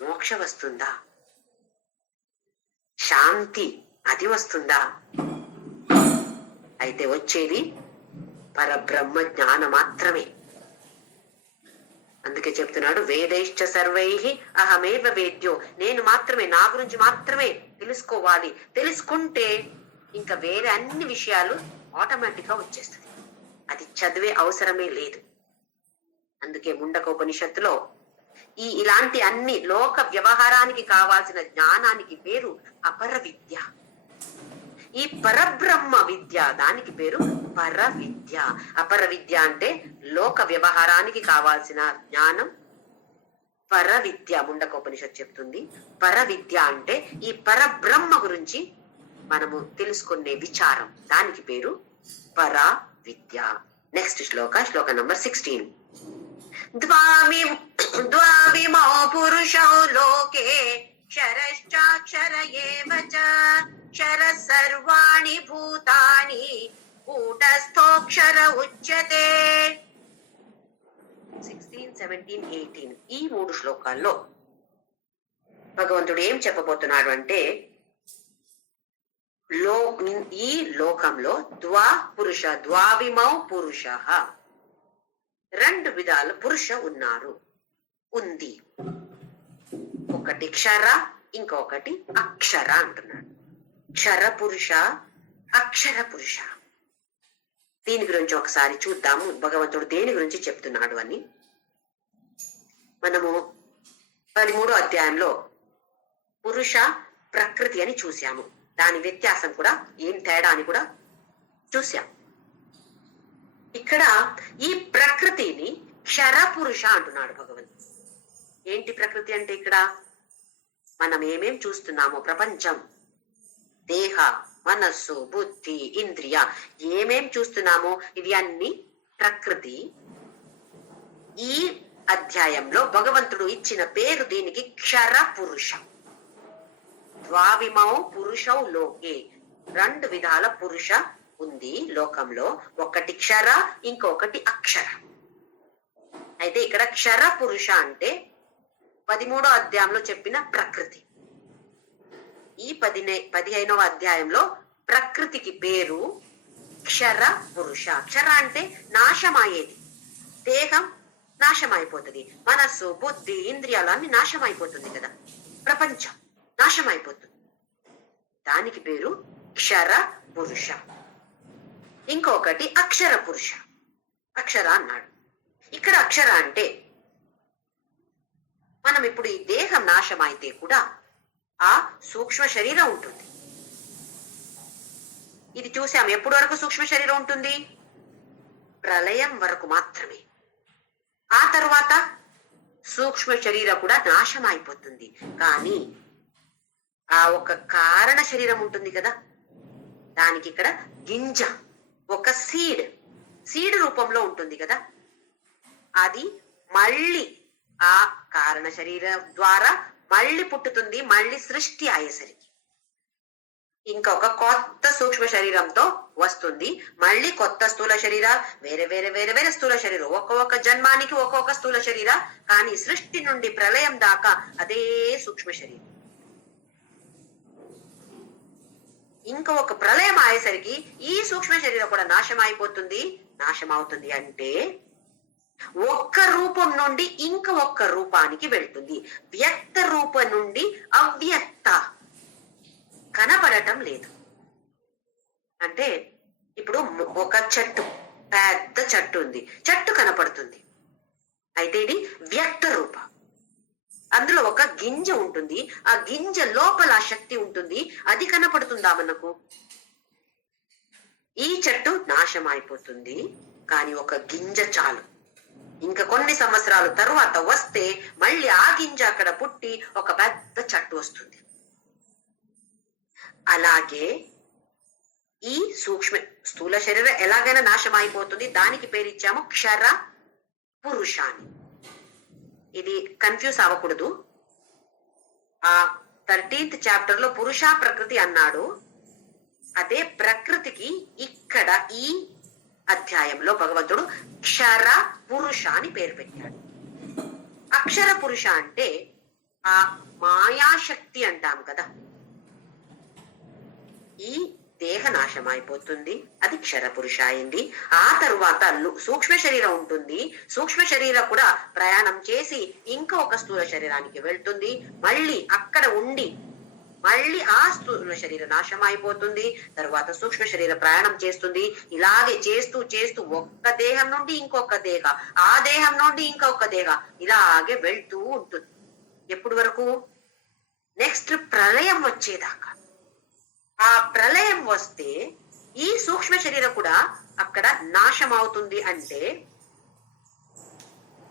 మోక్ష వస్తుందా, శాంతి అది వస్తుందా? అయితే వచ్చేది పరబ్రహ్మ జ్ఞానం మాత్రమే. అందుకే చెప్తున్నాడు వేదైశ్చ సర్వైః అహమేవ వేద్యో. నేను మాత్రమే, నా గురించి మాత్రమే తెలుసుకోవాలి. తెలుసుకుంటే ఇంకా వేరే అన్ని విషయాలు ఆటోమేటిక్ గా వచ్చేస్తుంది. అది చదివే అవసరమే లేదు. అందుకే ముండకోపనిషత్తులో ఇలాంటి అన్ని లోక వ్యవహారానికి కావాల్సిన జ్ఞానానికి పేరు అపర విద్య. ఈ పరబ్రహ్మ విద్య, దానికి పేరు పర విద్య. అపర విద్య అంటే లోక వ్యవహారానికి కావాల్సిన జ్ఞానం పర విద్య. ముండకోపనిషత్తు చెప్తుంది. పర విద్య అంటే ఈ పరబ్రహ్మ గురించి మనము తెలుసుకునే విచారం, దానికి పేరు పర విద్య. నెక్స్ట్ శ్లోక నంబర్ 16. ద్వావిమో పురుషో లోకే క్షరశ్చాక్షర ఏవ చ క్షర సర్వాణి భూతాని కూటస్థోక్షర ఉచ్యతే. 16, 17, 18 ఈ 3 శ్లోకాల్లో భగవంతుడు ఏం చెప్పబోతున్నాడు అంటే ఈ లోకంలో ద్వావిమౌ పురుష, 2 విధాల పురుష ఉన్నారు, ఉంది. ఒకటి క్షర, ఇంకొకటి అక్షర అంటున్నాడు. క్షర పురుష, అక్షర పురుష. దీని గురించి ఒకసారి చూద్దాము భగవంతుడు దేని గురించి చెప్తున్నాడు అని. మనము 13వ అధ్యాయంలో పురుష ప్రకృతి అని చూసాము. దాని వ్యత్యాసం కూడా, ఏం తేడా అని కూడా చూసాం. ఇక్కడ ఈ ప్రకృతిని క్షర పురుష అంటున్నాడు భగవంతుడు. ఏంటి ప్రకృతి అంటే ఇక్కడ మనం ఏమేం చూస్తున్నామో, ప్రపంచం, దేహ, మనస్సు, బుద్ధి, ఇంద్రియ, ఏమేం చూస్తున్నామో ఇవి అన్ని ప్రకృతి. ఈ అధ్యాయంలో భగవంతుడు ఇచ్చిన పేరు దీనికి క్షర పురుష. ద్వావిమౌ పురుషౌ లోకే, 2 విధాల పురుష ఉంది లోకంలో. ఒకటి క్షర, ఇంకొకటి అక్షర. అయితే ఇక్కడ క్షర పురుష అంటే 13వ అధ్యాయంలో చెప్పిన ప్రకృతి. ఈ 15వ అధ్యాయంలో ప్రకృతికి పేరు క్షర పురుష. క్షర అంటే నాశమయ్యేది, దేహం నాశమైపోతుంది, మనస్సు, బుద్ధి, ఇంద్రియాలు అన్ని నాశమైపోతుంది కదా, ప్రపంచం నాశమైపోతుంది. దానికి పేరు క్షర పురుష. ఇంకొకటి అక్షర పురుష. అక్షర అన్నాడు. ఇక్కడ అక్షర అంటే మనం ఇప్పుడు ఈ దేహం నాశం అయితే కూడా ఆ సూక్ష్మ శరీరం ఉంటుంది. ఇది చూసాం. ఎప్పటి వరకు సూక్ష్మ శరీరం ఉంటుంది? ప్రళయం వరకు మాత్రమే. ఆ తర్వాత సూక్ష్మ శరీరం కూడా నాశం అయిపోతుంది. కానీ ఆ ఒక కారణ శరీరం ఉంటుంది కదా, దానికి ఇక్కడ గింజ, ఒక సీడ్ రూపంలో ఉంటుంది కదా, అది మళ్ళీ ఆ కారణ శరీరం ద్వారా మళ్ళీ పుట్టుతుంది. మళ్ళీ సృష్టి అయ్యేసరికి ఇంకొక కొత్త సూక్ష్మ శరీరంతో వస్తుంది. మళ్ళీ కొత్త స్థూల శరీర, వేరే వేరే వేరే వేరే స్థూల శరీరం, ఒక్కొక్క జన్మానికి ఒక్కొక్క స్థూల శరీర. కానీ సృష్టి నుండి ప్రళయం దాకా అదే సూక్ష్మ శరీరం. ఇంకొక ప్రళయం అయ్యేసరికి ఈ సూక్ష్మ శరీరం కూడా నాశం అయిపోతుంది. నాశం అవుతుంది అంటే ఒక్క రూపం నుండి ఇంకొక రూపానికి వెళ్తుంది. వ్యక్త రూపం నుండి అవ్యక్త, కనపడటం లేదు. అంటే ఇప్పుడు ఒక చెట్టు పెద్ద చెట్టు ఉంది, చెట్టు కనపడుతుంది. అయితే ఇది వ్యక్త రూప. అందులో ఒక గింజ ఉంటుంది, ఆ గింజ లోపల శక్తి ఉంటుంది, అది కనపడుతుందా మనకు? ఈ చెట్టు నాశనం అయిపోతుంది, కానీ ఒక గింజ చాలు. ఇంకా కొన్ని సంవత్సరాల తరువాత వస్తే మళ్ళీ ఆ గింజ అక్కడ పుట్టి ఒక పెద్ద చెట్టు వస్తుంది. అలాగే ఈ సూక్ష్మ స్థూల శరీరం ఎలాగైనా నాశనం అయిపోతుంది, దానికి పేరిచ్చాము క్షర పురుషాన్ని. ఇది కన్ఫ్యూజ్ అవ్వకూడదు. ఆ 13th చాప్టర్ లో పురుష ప్రకృతి అన్నాడు, అదే ప్రకృతికి ఇక్కడ ఈ అధ్యాయంలో భగవంతుడు క్షర పురుష అని పేరు పెట్టాడు. అక్షర పురుష అంటే ఆ మాయాశక్తి అంటాం కదా, ఈ దేహ నాశనం అయిపోతుంది, అది క్షర పురుష అయింది. ఆ తరువాత సూక్ష్మ శరీరం ఉంటుంది, సూక్ష్మ శరీరం కూడా ప్రయాణం చేసి ఇంకా ఒక స్థూల శరీరానికి వెళ్తుంది, మళ్ళీ అక్కడ ఉండి మళ్ళీ ఆ స్థూల శరీర నాశనం అయిపోతుంది, తర్వాత సూక్ష్మ శరీర ప్రయాణం చేస్తుంది. ఇలాగే చేస్తూ చేస్తూ ఒక్క దేహం నుండి ఇంకొక దేహ, ఆ దేహం నుండి ఇంకొక దేహ, ఇలాగే వెళ్తూ ఉంటుంది. ఎప్పుడు వరకు? నెక్స్ట్ ప్రళయం వచ్చేదాకా. ఆ ప్రళయం వస్తే ఈ సూక్ష్మ శరీరం కూడా అక్కడ నాశనం అవుతుంది. అంటే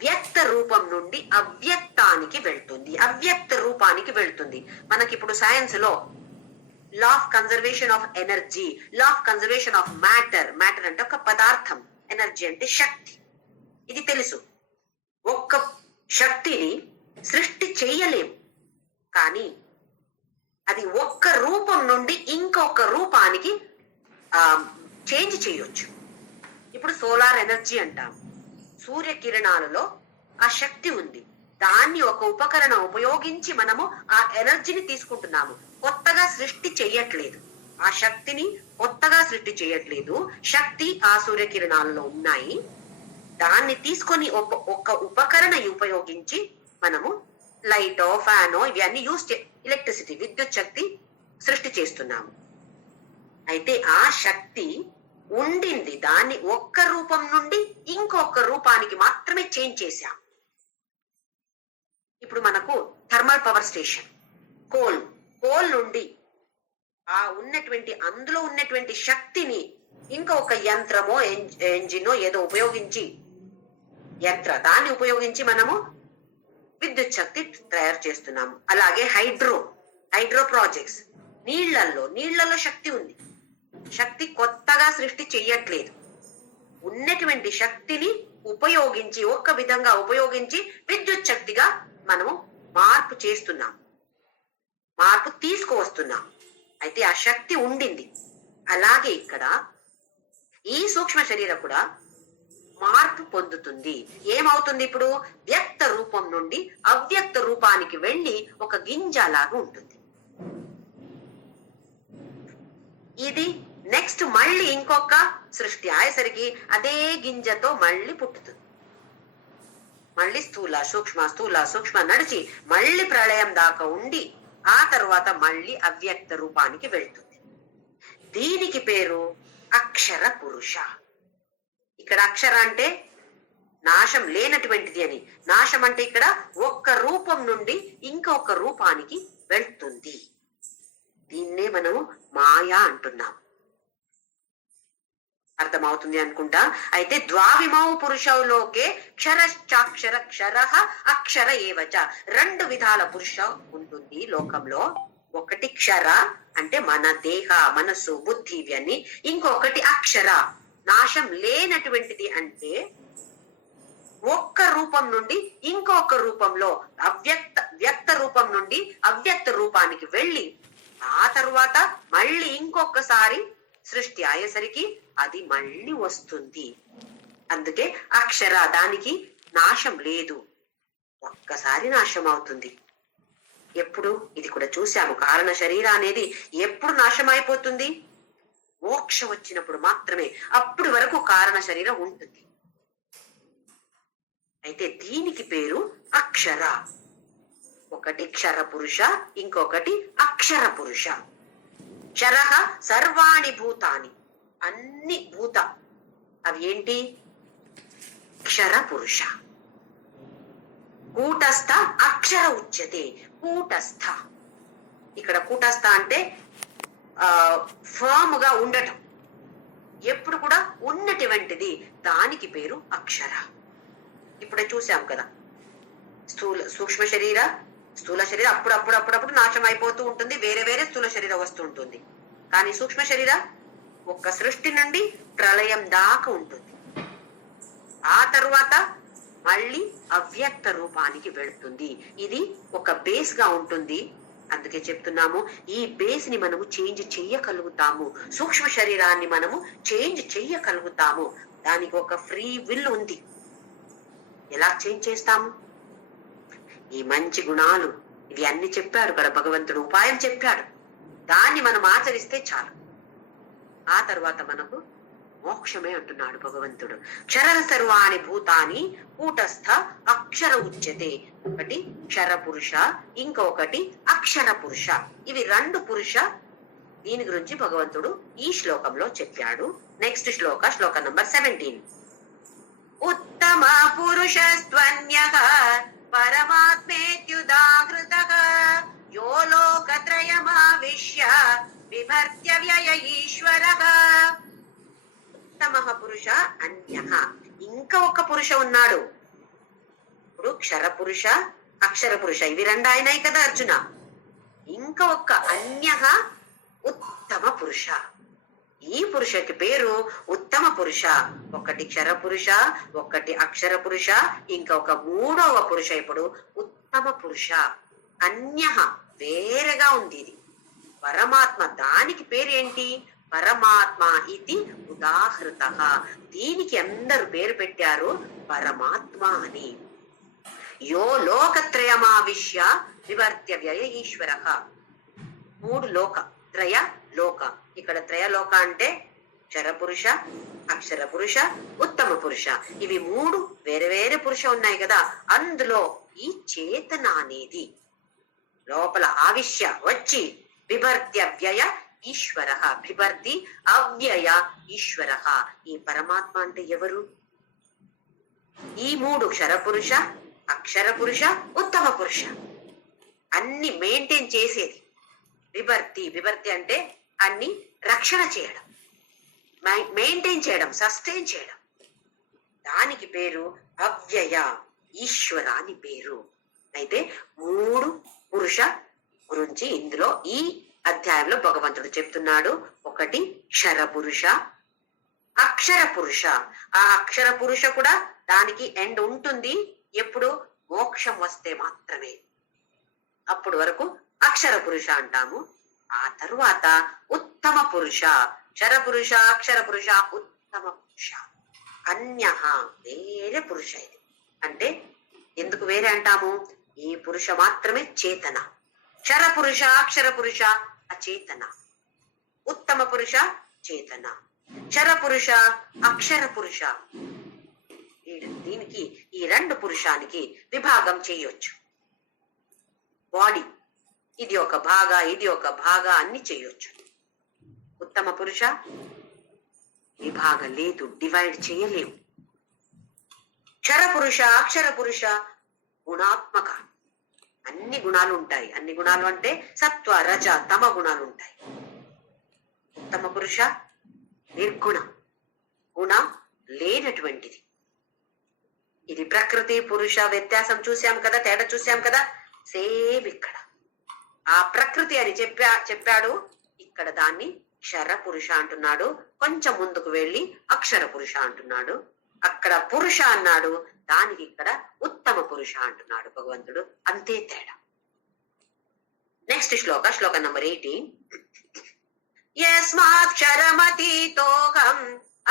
వ్యక్త రూపం నుండి అవ్యక్తానికి వెళ్తుంది, అవ్యక్త రూపానికి వెళ్తుంది. మనకి ఇప్పుడు సైన్స్ లో law of conservation of energy, law of conservation of matter, matter అంటే ఒక పదార్థం, ఎనర్జీ అంటే శక్తి, ఇది తెలుసు. ఒక్క శక్తిని సృష్టి చెయ్యలేం, కానీ అది ఒక్క రూపం నుండి ఇంకొక రూపానికి చేంజ్ చేయొచ్చు. ఇప్పుడు సోలార్ ఎనర్జీ అంటాం, సూర్యకిరణాలలో ఆ శక్తి ఉంది, దాన్ని ఒక ఉపకరణం ఉపయోగించి మనము ఆ ఎనర్జీని తీసుకుంటున్నాము, కొత్తగా సృష్టి చెయ్యట్లేదు. ఆ శక్తిని కొత్తగా సృష్టి చేయట్లేదు, శక్తి ఆ సూర్యకిరణాలలో ఉన్నాయి, దాన్ని తీసుకొని ఒక ఉపకరణ ఉపయోగించి మనము లైటో ఫ్యానో ఇవన్నీ ఎలక్ట్రిసిటీ, విద్యుత్ శక్తి సృష్టి చేస్తున్నాము. అయితే ఆ శక్తి ఉండింది, దాన్ని ఒక్క రూపం నుండి ఇంకొక రూపానికి మాత్రమే చేంజ్ చేశాం. ఇప్పుడు మనకు థర్మల్ పవర్ స్టేషన్, కోల్ నుండి ఆ ఉన్నటువంటి అందులో ఉన్నటువంటి శక్తిని ఇంకొక యంత్రమో ఎంజినో ఏదో ఉపయోగించి దాన్ని ఉపయోగించి మనము విద్యుత్ శక్తి తయారు చేస్తున్నాము. అలాగే హైడ్రో ప్రాజెక్ట్స్, నీళ్లలో శక్తి ఉంది, శక్తి కొత్తగా సృష్టి చెయ్యట్లేదు, ఉన్నటువంటి శక్తిని ఉపయోగించి ఒక విధంగా ఉపయోగించి విద్యుత్ శక్తిగా మనము మార్పు చేస్తున్నాం, మార్పు తీసుకువస్తున్నాం. అయితే ఆ శక్తి ఉండింది. అలాగే ఇక్కడ ఈ సూక్ష్మ శరీరం కూడా మార్పు పొందుతుంది. ఏమవుతుంది? ఇప్పుడు వ్యక్త రూపం నుండి అవ్యక్త రూపానికి వెళ్ళి ఒక గింజలాగా ఉంటుంది. ఇది నెక్స్ట్ మళ్ళీ ఇంకొక సృష్టి అయ్యేసరికి అదే గింజతో మళ్ళీ పుట్టుతుంది. మళ్ళీ స్థూల సూక్ష్మ నడిచి మళ్ళీ ప్రళయం దాకా ఉండి ఆ తర్వాత మళ్ళీ అవ్యక్త రూపానికి వెళ్తుంది. దీనికి పేరు అక్షర పురుష. ఇక్కడ అక్షర అంటే నాశం లేనటువంటిది అని, నాశం అంటే ఇక్కడ ఒక్క రూపం నుండి ఇంకొక రూపానికి వెళ్తుంది. దీన్నే మనము మాయా అంటున్నాం. అర్థమవుతుంది అనుకుంటా. అయితే ద్వావిమౌ పురుషౌలోకే క్షరశ్చాక్షర క్షరః అక్షర ఏవచ, 2 విధాల పురుష ఉంటుంది లోకంలో. ఒకటి క్షర అంటే మన దేహ, మనస్సు, బుద్ధి ఇవన్నీ. ఇంకొకటి అక్షర, నాశం లేనటువంటిది, అంటే ఒక్క రూపం నుండి ఇంకొక రూపంలో వ్యక్త రూపం నుండి అవ్యక్త రూపానికి వెళ్ళి ఆ తరువాత మళ్ళీ ఇంకొకసారి సృష్టి అయ్యేసరికి అది మళ్ళీ వస్తుంది. అందుకే అక్షర, దానికి నాశం లేదు, ఒక్కసారి నాశం అవుతుంది. ఎప్పుడు? ఇది కూడా చూసాము, కారణ శరీరం అనేది ఎప్పుడు నాశనం అయిపోతుంది? మోక్షం వచ్చినప్పుడు మాత్రమే, అప్పుడు వరకు కారణ శరీరం ఉంటుంది. అయితే దీనికి పేరు అక్షర. ఒకటి క్షర పురుష, ఇంకొకటి అక్షర పురుష. క్షరః సర్వాణి భూతాని, అన్ని అవి ఏంటి? అక్షర పురుష. కూటస్థ అక్షర ఉచ్యతే. కూటస్థ, ఇక్కడ కూటస్థ అంటే ఫర్మ్ గా ఉండటం, ఎప్పుడు కూడా ఉన్నటువంటిది, దానికి పేరు అక్షర. ఇప్పుడే చూసాం కదా, సూక్ష్మ శరీర, స్థూల శరీరం అప్పుడప్పుడు నాశనం అయిపోతూ ఉంటుంది, వేరే వేరే స్థూల శరీరం వస్తూ ఉంటుంది. కానీ సూక్ష్మ శరీర ఒక్క సృష్టి నుండి ప్రళయం దాకా ఉంటుంది. ఆ తరువాత మళ్ళీ అవ్యక్త రూపానికి వెళుతుంది. ఇది ఒక బేస్ గా ఉంటుంది. అందుకే చెప్తున్నాము, ఈ బేస్ ని మనము చేంజ్ చెయ్యగలుగుతాము. సూక్ష్మ శరీరాన్ని మనము చేంజ్ చెయ్యగలుగుతాము. దానికి ఒక ఫ్రీ విల్ ఉంది. ఎలా చేంజ్ చేస్తాము? ఈ మంచి గుణాలు ఇవి అన్ని చెప్పాడు కదా భగవంతుడు, ఉపాయం చెప్పాడు. దాన్ని మనం ఆచరిస్తే చాలు. ఆ తర్వాత మనకు మోక్షమే అంటున్నాడు భగవంతుడు. క్షర సర్వాణి భూతాని కూటస్థ అక్షర ఉచ్యతే. ఒకటి క్షర పురుష, ఇంకొకటి అక్షర పురుష. ఇవి రెండు పురుష. దీని గురించి భగవంతుడు ఈ శ్లోకంలో చెప్పాడు. నెక్స్ట్ శ్లోక నంబర్ 17. ఉత్తమ పురుషస్త్వన్యః పరమాత్మేత్యుదాహృతః యో లోకత్రయమావిశ్య బిభర్త్య వ్యయ ఈశ్వరః. ఉత్తమ పురుష అన్యః, ఇంకా ఒక పురుష ఉన్నాడు. ఇప్పుడు క్షర పురుష, అక్షర పురుష ఇవి రెండు అయినాయి కదా అర్జున. ఇంకా ఒక్క అన్యః ఉత్తమ పురుష. ఈ పురుషకి పేరు ఉత్తమ పురుష. ఒకటి క్షర పురుష, ఒకటి అక్షర పురుష, ఇంకొక మూడవ పురుష ఇప్పుడు ఉత్తమ పురుష. అన్యః వేరేగా ఉంది. ఇది పరమాత్మ. దానికి పేరేంటి? పరమాత్మ ఇది ఉదాహృతః. దీనికి అందరు పేరు పెట్టారు పరమాత్మ అని. యో లోకత్రయమావిశ్య వివర్త్య వ్యయ ఈశ్వరః. మూడు లోక, త్రయ లోక. ఇక్కడ త్రయలోక అంటే క్షర పురుష, అక్షర పురుష, ఉత్తమ పురుష. ఇవి మూడు వేరే వేరే పురుష ఉన్నాయి కదా. అందులో ఈ చేతన అనేది లోపల ఆవిశ్య వచ్చి బిభర్త్య వ్యయ ఈశ్వర. బిభర్తి అవ్యయ ఈశ్వర. ఈ పరమాత్మ అంటే ఎవరు? ఈ మూడు క్షర పురుష, అక్షర పురుష, ఉత్తమ పురుష అన్ని మెయింటైన్ చేసేది. బిభర్తి, బిభర్తి అంటే అన్ని రక్షణ చేయడం, మెయింటైన్ చేయడం, సస్టైన్ చేయడం. దానికి పేరు అవ్యయ ఈశ్వర అని పేరు. అయితే మూడు పురుష గురించి ఇందులో ఈ అధ్యాయంలో భగవంతుడు చెప్తున్నాడు. ఒకటి క్షర పురుష, అక్షర పురుష. ఆ అక్షర పురుష కూడా దానికి ఎండ్ ఉంటుంది. ఎప్పుడు? మోక్షం వస్తే మాత్రమే. అప్పుడు వరకు అక్షర పురుష అంటాము. ఆ తరువాత ఉత్తమ పురుష. క్షర పురుష, అక్షర పురుష, ఉత్తమ పురుష. అన్యః వేరే పురుష. ఇది అంటే ఎందుకు వేరే అంటాము? ఈ పురుష మాత్రమే చేతన. క్షర పురుష, అక్షర పురుష అచేతన. ఉత్తమ పురుష చేతన. క్షర పురుష, అక్షర పురుష. దీనికి ఈ రెండు పురుషానికి విభాగం చేయొచ్చు. బాడీ ఇది ఒక భాగ, ఇది ఒక భాగ అన్ని చేయొచ్చు. ఉత్తమ పురుష విభాగం లేదు, డివైడ్ చేయలేము. క్షర పురుష, అక్షర పురుష గుణాత్మక. అన్ని గుణాలు ఉంటాయి. అన్ని గుణాలు అంటే సత్వ, రజ, తమ గుణాలు ఉంటాయి. ఉత్తమ పురుష నిర్గుణ, గుణ లేనటువంటిది. ఇది ప్రకృతి పురుష వ్యత్యాసం చూసాం కదా, తేడా చూసాం కదా. సేమ్ ఇక్కడ ఆ ప్రకృతి అని చెప్పాడు. ఇక్కడ దాన్ని క్షర పురుష అంటున్నాడు. కొంచెం ముందుకు వెళ్ళి అక్షర పురుష అంటున్నాడు. అక్కడ పురుష అన్నాడు, దానికి ఇక్కడ ఉత్తమ పురుష అంటున్నాడు భగవంతుడు. అంతే తేడా. నెక్స్ట్ శ్లోక నంబర్ 18. యస్మాక్షరమతీతోహం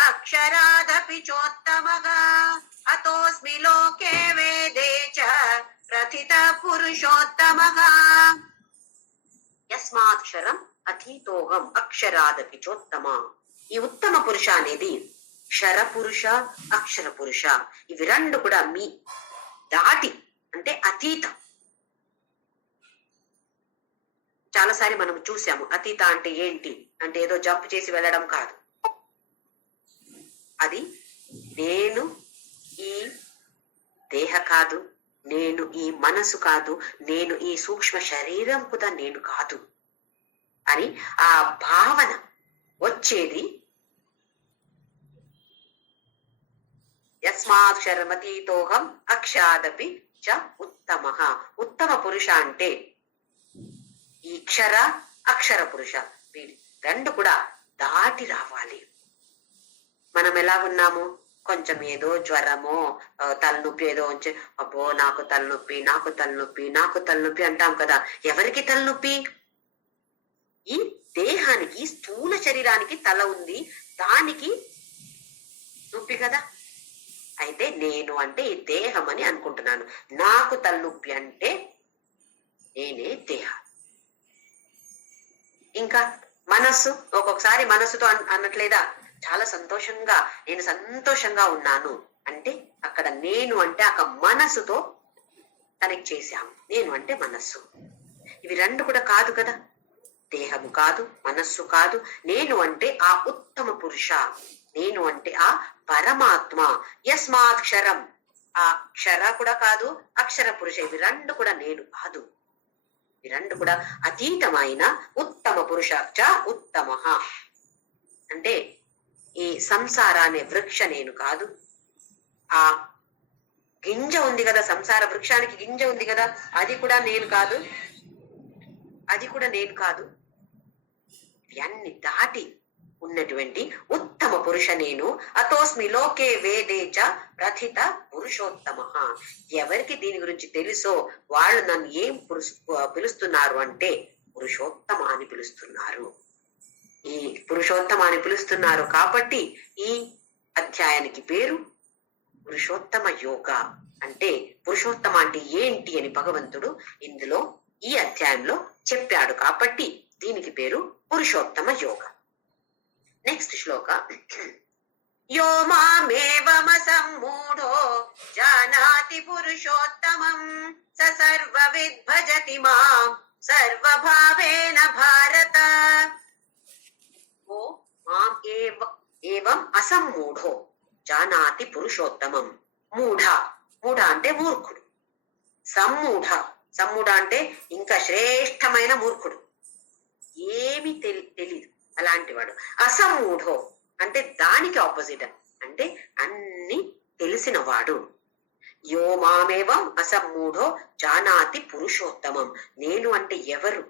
అక్షరాదపి చోత్తమః అతోస్మి లోకే వేదే చ ప్రథిత పురుషోత్తమః. యస్మాక్షరం అతీతోహం అక్షరాదపి చోత్తమ. ఈ ఉత్తమ పురుష అనేది క్షర పురుష, అక్షర పురుష ఇవి రెండు కూడా మీ దాటి అంటే అతీతం. చాలాసారి మనం చూసాము. అతీత అంటే ఏంటి అంటే ఏదో జంప్ చేసి వెళ్ళడం కాదు. అది నేను ఈ దేహ కాదు, నేను ఈ మనసు కాదు, నేను ఈ సూక్ష్మ శరీరం కూడా నేను కాదు అని ఆ భావన వచ్చేది యస్మాక్షరమతీతోహం అక్షాదపి చ ఉత్తమ. ఉత్తమ పురుష అంటే ఈ క్షర అక్షర పురుష వీడి రెండు కూడా దాటి రావాలి. మనం ఎలా ఉన్నాము, కొంచెం ఏదో జ్వరమో తలనొప్పి ఏదో వచ్చి అబ్బో నాకు తలనొప్పి నాకు తలనొప్పి నాకు తలనొప్పి అంటాం కదా. ఎవరికి తలనొప్పి? ఈ దేహానికి, స్థూల శరీరానికి తల ఉంది, దానికి నొప్పి కదా. అయితే నేను అంటే ఈ దేహం అని అనుకుంటున్నాను. నాకు తలనొప్పి అంటే నేనే దేహం. ఇంకా మనస్సు, ఒక్కొక్కసారి మనస్సుతో అనట్లేదా, చాలా సంతోషంగా నేను సంతోషంగా ఉన్నాను అంటే అక్కడ నేను అంటే అక్కడ మనస్సుతో కనెక్ట్ చేశాము. నేను అంటే మనస్సు. ఇవి రెండు కూడా కాదు కదా. దేహము కాదు, మనస్సు కాదు. నేను అంటే ఆ ఉత్తమ పురుష, నేను అంటే ఆ పరమాత్మ. యస్మాక్షరం, ఆ క్షర కూడా కాదు, అక్షర పురుష, ఇవి రెండు కూడా నేను కాదు. ఇవి రెండు కూడా అతీతమైన ఉత్తమ పురుష చ ఉత్తమ. అంటే ఈ సంసార అనే వృక్ష నేను కాదు. ఆ గింజ ఉంది కదా, సంసార వృక్షానికి గింజ ఉంది కదా, అది కూడా నేను కాదు, అది కూడా నేను కాదు. ఇవన్నీ దాటి ఉన్నటువంటి ఉత్తమ పురుష నేను. అతోస్మి లోకే వేదే చ ప్రథిత పురుషోత్తమ. ఎవరికి దీని గురించి తెలుసో వాళ్ళు నన్ను ఏం పిలుస్తున్నారు అంటే పురుషోత్తమ అని పిలుస్తున్నారు. ఈ పురుషోత్తమ అని పిలుస్తున్నారు కాబట్టి ఈ అధ్యాయానికి పేరు పురుషోత్తమ యోగ. అంటే పురుషోత్తమ అంటే ఏంటి అని భగవంతుడు ఇందులో ఈ అధ్యాయంలో చెప్పాడు కాబట్టి దీనికి పేరు పురుషోత్తమ యోగ. నెక్స్ట్ శ్లోక. యో మామేవమసమ్మూఢో జానాతి పురుషోత్తమం స సర్వవిద్ భజతి మాం సర్వభావేన భారత. ఓ మాం ఏవం అసమ్మూఢో జానాతి పురుషోత్తమం. మూఢ, మూఢ అంటే మూర్ఖుడు. సమ్మూఢ, సమ్మూఢ అంటే ఇంకా శ్రేష్టమైన మూర్ఖుడు, ఏమి తెలీదు అలాంటి వాడు. అసమ్మూఢో అంటే దానికి ఆపోజిట్, అంటే అన్ని తెలిసిన వాడు. యో మామేవం అసమ్మూఢో జానాతి పురుషోత్తమం. నేను అంటే ఎవరు?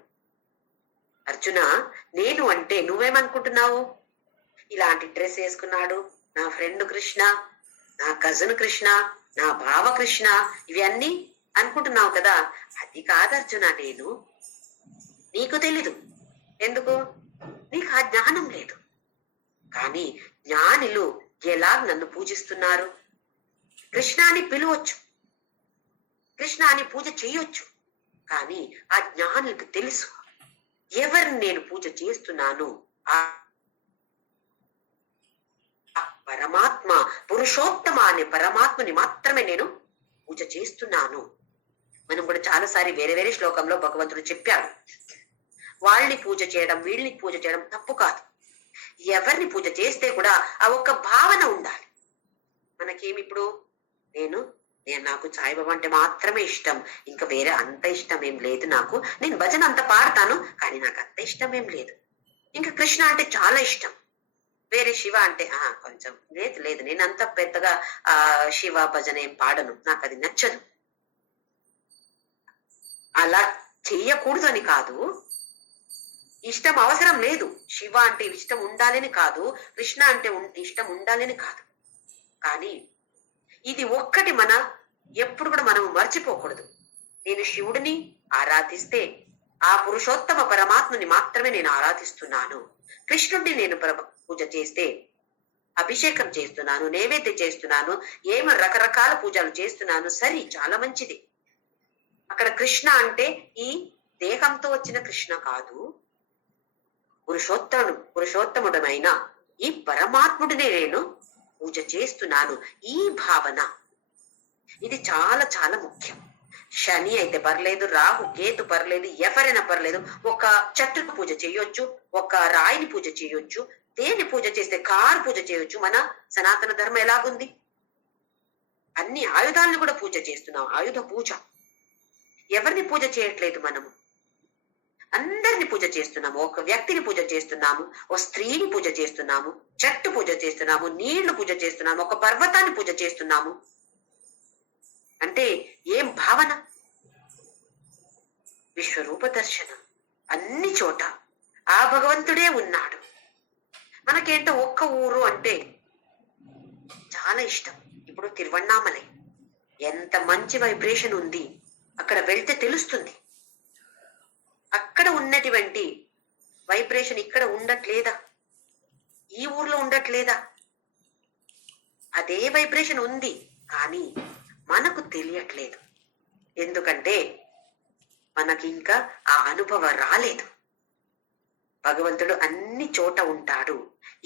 అర్జున, నేను అంటే నువ్వేమనుకుంటున్నావు? ఇలాంటి డ్రెస్ వేసుకున్నాడు నా ఫ్రెండ్ కృష్ణ, నా కజిన్ కృష్ణ, నా బావ కృష్ణ, ఇవన్నీ అనుకుంటున్నావు కదా. అది కాదు అర్జున నేను. నీకు తెలీదు. ఎందుకు? నీకు ఆ జ్ఞానం లేదు. కానీ జ్ఞానులు ఎలా నన్ను పూజిస్తున్నారు? కృష్ణాని పిలవచ్చు, కృష్ణాని పూజ చేయొచ్చు, కానీ ఆ జ్ఞానులకు తెలుసు ఎవరిని నేను పూజ చేస్తున్నాను. ఆ పరమాత్మ, పురుషోత్తమ అనే పరమాత్మని మాత్రమే నేను పూజ చేస్తున్నాను. మనం కూడా చాలాసారి వేరే వేరే శ్లోకంలో భగవంతుడు చెప్పాడు, వాళ్ళని పూజ చేయడం వీళ్ళని పూజ చేయడం తప్పు కాదు. ఎవరిని పూజ చేస్తే కూడా ఆ ఒక్క భావన ఉండాలి. మనకేమి ఇప్పుడు నేను నాకు సాయిబాబా అంటే మాత్రమే ఇష్టం, ఇంకా వేరే అంత ఇష్టం ఏం లేదు నాకు. నేను భజన అంత పాడతాను కానీ నాకు అంత ఇష్టం ఏం లేదు. ఇంకా కృష్ణ అంటే చాలా ఇష్టం, వేరే శివ అంటే కొంచెం లేదు లేదు, నేను అంత పెద్దగా శివ భజన ఏం పాడను, నాకు అది నచ్చదు. అలా చెయ్యకూడదు అని కాదు, ఇష్టం అవసరం లేదు. శివ అంటే ఇష్టం ఉండాలని కాదు, కృష్ణ అంటే ఇష్టం ఉండాలని కాదు. కానీ ఇది ఒక్కటి ఎప్పుడు కూడా మనం మర్చిపోకూడదు. నేను శివుడిని ఆరాధిస్తే ఆ పురుషోత్తమ పరమాత్మని మాత్రమే నేను ఆరాధిస్తున్నాను. కృష్ణుడిని నేను పూజ చేస్తే అభిషేకం చేస్తున్నాను, నైవేద్యం చేస్తున్నాను, ఏమో రకరకాల పూజలు చేస్తున్నాను. సరి, చాలా మంచిది. అక్కడ కృష్ణ అంటే ఈ దేహంతో వచ్చిన కృష్ణ కాదు, పురుషోత్తముడమైన ఈ పరమాత్ముడినే నేను పూజ చేస్తున్నాను. ఈ భావన ఇది చాలా చాలా ముఖ్యం. శని అయితే పర్లేదు, రాహు కేతు పర్లేదు, ఎవరైనా పర్లేదు. ఒక చెట్టుకు పూజ చేయొచ్చు, ఒక రాయిని పూజ చేయొచ్చు, దేని పూజ చేస్తే కారు పూజ చేయొచ్చు. మన సనాతన ధర్మం ఎలాగుంది? అన్ని ఆయుధాలను కూడా పూజ చేస్తున్నాం, ఆయుధ పూజ. ఎవరిని పూజ చేయట్లేదు మనము, అందరిని పూజ చేస్తున్నాము. ఒక వ్యక్తిని పూజ చేస్తున్నాము, ఒక స్త్రీని పూజ చేస్తున్నాము, చెట్టు పూజ చేస్తున్నాము, నీళ్లు పూజ చేస్తున్నాము, ఒక పర్వతాన్ని పూజ చేస్తున్నాము. అంటే ఏం భావన? విశ్వరూప దర్శనం. అన్ని చోట ఆ భగవంతుడే ఉన్నాడు. మనకేంటో ఒక్క ఊరు అంటే చాలా ఇష్టం. ఇప్పుడు తిరువణ్ణామలై ఎంత మంచి వైబ్రేషన్ ఉంది, అక్కడ వెళ్తే తెలుస్తుంది. అక్కడ ఉన్నటువంటి వైబ్రేషన్ ఇక్కడ ఉండట్లేదా? ఈ ఊర్లో ఉండట్లేదా? అదే వైబ్రేషన్ ఉంది, కానీ మనకు తెలియట్లేదు. ఎందుకంటే మనకి ఇంకా ఆ అనుభవం రాలేదు. భగవంతుడు అన్ని చోట ఉంటాడు.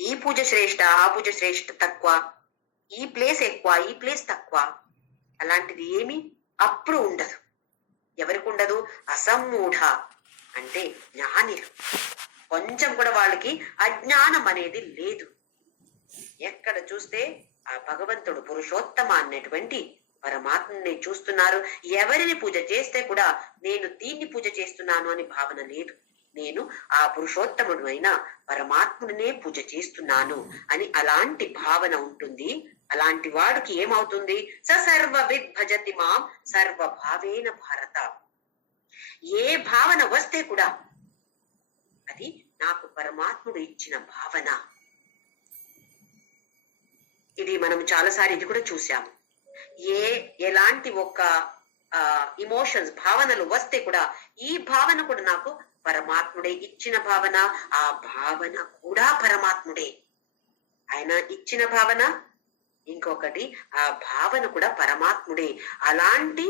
ఈ పూజ శ్రేష్ఠ, ఆ పూజ శ్రేష్ఠ, తక్కువ, ఈ ప్లేస్ ఎక్కువ, ఈ ప్లేస్ తక్కువ, అలాంటిది ఏమీ అప్పుడు ఉండదు. ఎవరికి ఉండదు? అసమ్మూఢ అంటే జ్ఞానిలు. కొంచెం కూడా వాళ్ళకి అజ్ఞానం అనేది లేదు. ఎక్కడ చూస్తే ఆ భగవంతుడు పురుషోత్తమ అన్నటువంటి పరమాత్మని చూస్తున్నారు. ఎవరిని పూజ చేస్తే కూడా నేను దీన్ని పూజ చేస్తున్నాను అని భావన లేదు. నేను ఆ పురుషోత్తముడు అయిన పరమాత్ముడినే పూజ చేస్తున్నాను అని అలాంటి భావన ఉంటుంది. అలాంటి వాడికి ఏమవుతుంది? సర్వ విద్భజతి మాం సర్వభావేన భారత. ఏ భావన వస్తే కూడా అది నాకు పరమాత్ముడు ఇచ్చిన భావన. ఇది మనం చాలాసారి ఇది కూడా చూసాము. ఎలాంటి ఒక ఇమోషన్స్, భావనలు వస్తే కూడా ఈ భావన కూడా నాకు పరమాత్ముడే ఇచ్చిన భావన. ఆ భావన కూడా పరమాత్ముడే. ఆయన ఇచ్చిన భావన, ఇంకొకటి ఆ భావన కూడా పరమాత్ముడే. అలాంటి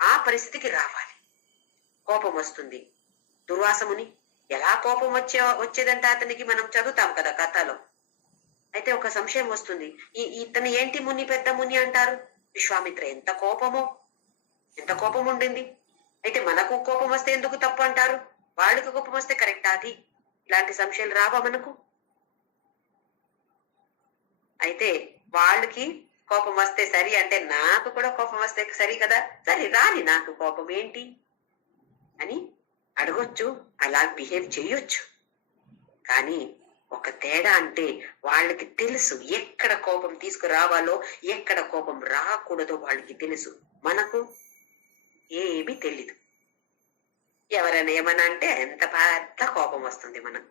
ఆ పరిస్థితికి రావాలి. కోపం వస్తుంది. దుర్వాసముని ఎలా కోపం వచ్చేదంటే అతనికి మనం చదువుతాం కదా కథలో. అయితే ఒక సంశయం వస్తుంది, ఇతను ఏంటి ముని, పెద్ద ముని అంటారు? విశ్వామిత్ర ఎంత కోపమో, ఎంత కోపం ఉండింది. అయితే మనకు కోపం వస్తే ఎందుకు తప్పు అంటారు? వాళ్ళకి కోపం వస్తే కరెక్టా? అది ఇలాంటి సంశయాలు రావా మనకు? అయితే వాళ్ళకి కోపం వస్తే సరి అంటే నాకు కూడా కోపం వస్తే సరి కదా, సరే రాని నాకు కోపం ఏంటి అని అడగొచ్చు, అలా బిహేవ్ చేయొచ్చు. కానీ ఒక తేడా అంటే వాళ్ళకి తెలుసు ఎక్కడ కోపం తీసుకురావాలో, ఎక్కడ కోపం రాకూడదో వాళ్ళకి తెలుసు. మనకు ఏమీ తెలీదు. ఎవరైనా ఏమన్నా అంటే ఎంత పెద్ద కోపం వస్తుంది మనకు.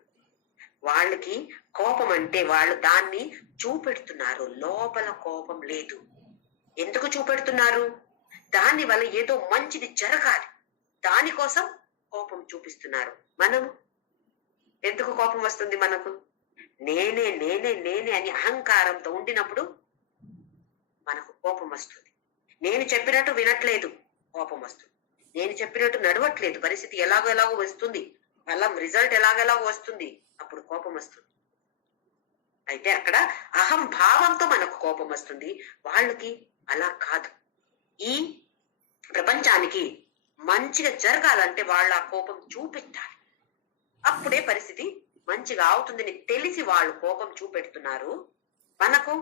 వాళ్ళకి కోపం అంటే వాళ్ళు దాన్ని చూపెడుతున్నారు, లోపల కోపం లేదు. ఎందుకు చూపెడుతున్నారు? దాని వల్ల ఏదో మంచిది జరగాలి, దానికోసం కోపం చూపిస్తున్నారు. మనము ఎందుకు కోపం వస్తుంది మనకు? నేనే నేనే నేనే అని అహంకారంతో ఉండినప్పుడు మనకు కోపం వస్తుంది. నేను చెప్పినట్టు వినట్లేదు, కోపం వస్తుంది. నేను చెప్పినట్టు నడవట్లేదు, పరిస్థితి ఎలాగో వస్తుంది, ఫలం రిజల్ట్ ఎలాగో వస్తుంది, అప్పుడు కోపం వస్తుంది. అయితే అక్కడ అహం భావంతో మనకు కోపం వస్తుంది. వాళ్ళకి అలా కాదు. ఈ ప్రపంచానికి మంచిగా జరగాలంటే వాళ్ళ కోపం చూపెట్టాలి, అప్పుడే పరిస్థితి మంచిగా అవుతుందని తెలిసి వాళ్ళు కోపం చూపెడుతున్నారు. మనకు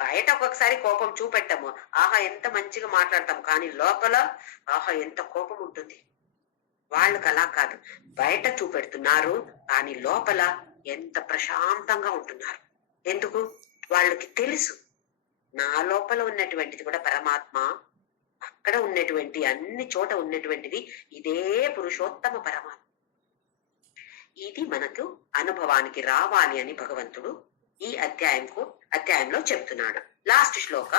బయట ఒక్కొక్కసారి కోపం చూపెట్టాము, ఆహా ఎంత మంచిగా మాట్లాడతాం, కానీ లోపల ఆహా ఎంత కోపం ఉంటుంది. వాళ్ళకు అలా కాదు, బయట చూపెడుతున్నారు కానీ లోపల ఎంత ప్రశాంతంగా ఉంటున్నారు. ఎందుకు? వాళ్ళకి తెలుసు నా లోపల ఉన్నటువంటిది కూడా పరమాత్మ, అక్కడ ఉన్నటువంటి అన్ని చోట ఉన్నటువంటిది ఇదే పురుషోత్తమ పరమాత్మ. ఇది మనకు అనుభవానికి రావాలి అని భగవంతుడు ఈ అధ్యాయంలో చెప్తున్నాడు. లాస్ట్ శ్లోక,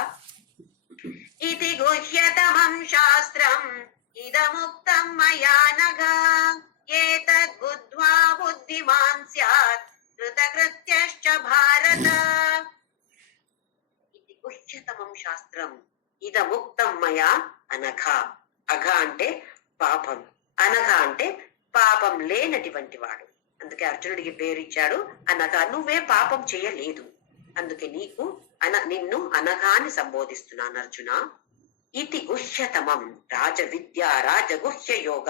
ఇది గుహ్యతమం శాస్త్రం ఇదముక్తం మయా నఘ ఏతద్బుద్ధ్వా బుద్ధిమాన్ స్యాత్ కృతకృత్యశ్చ భారత. ఇది గుహ్యతమం శాస్త్రం ఇదముక్తం మయా అనఘ. అఘ అంటే పాపం, అనఘ అంటే పాపం లేనటువంటి వాడు. అందుకే అర్జునుడికి పేరిచ్చాడు అనఘ. నువ్వే పాపం చేయలేదు, అందుకే నిన్ను అనఘాన్ని సంబోధిస్తున్నాను అర్జున. ఇది గుహ్యతమం రాజ విద్య రాజగుహ్య యోగ.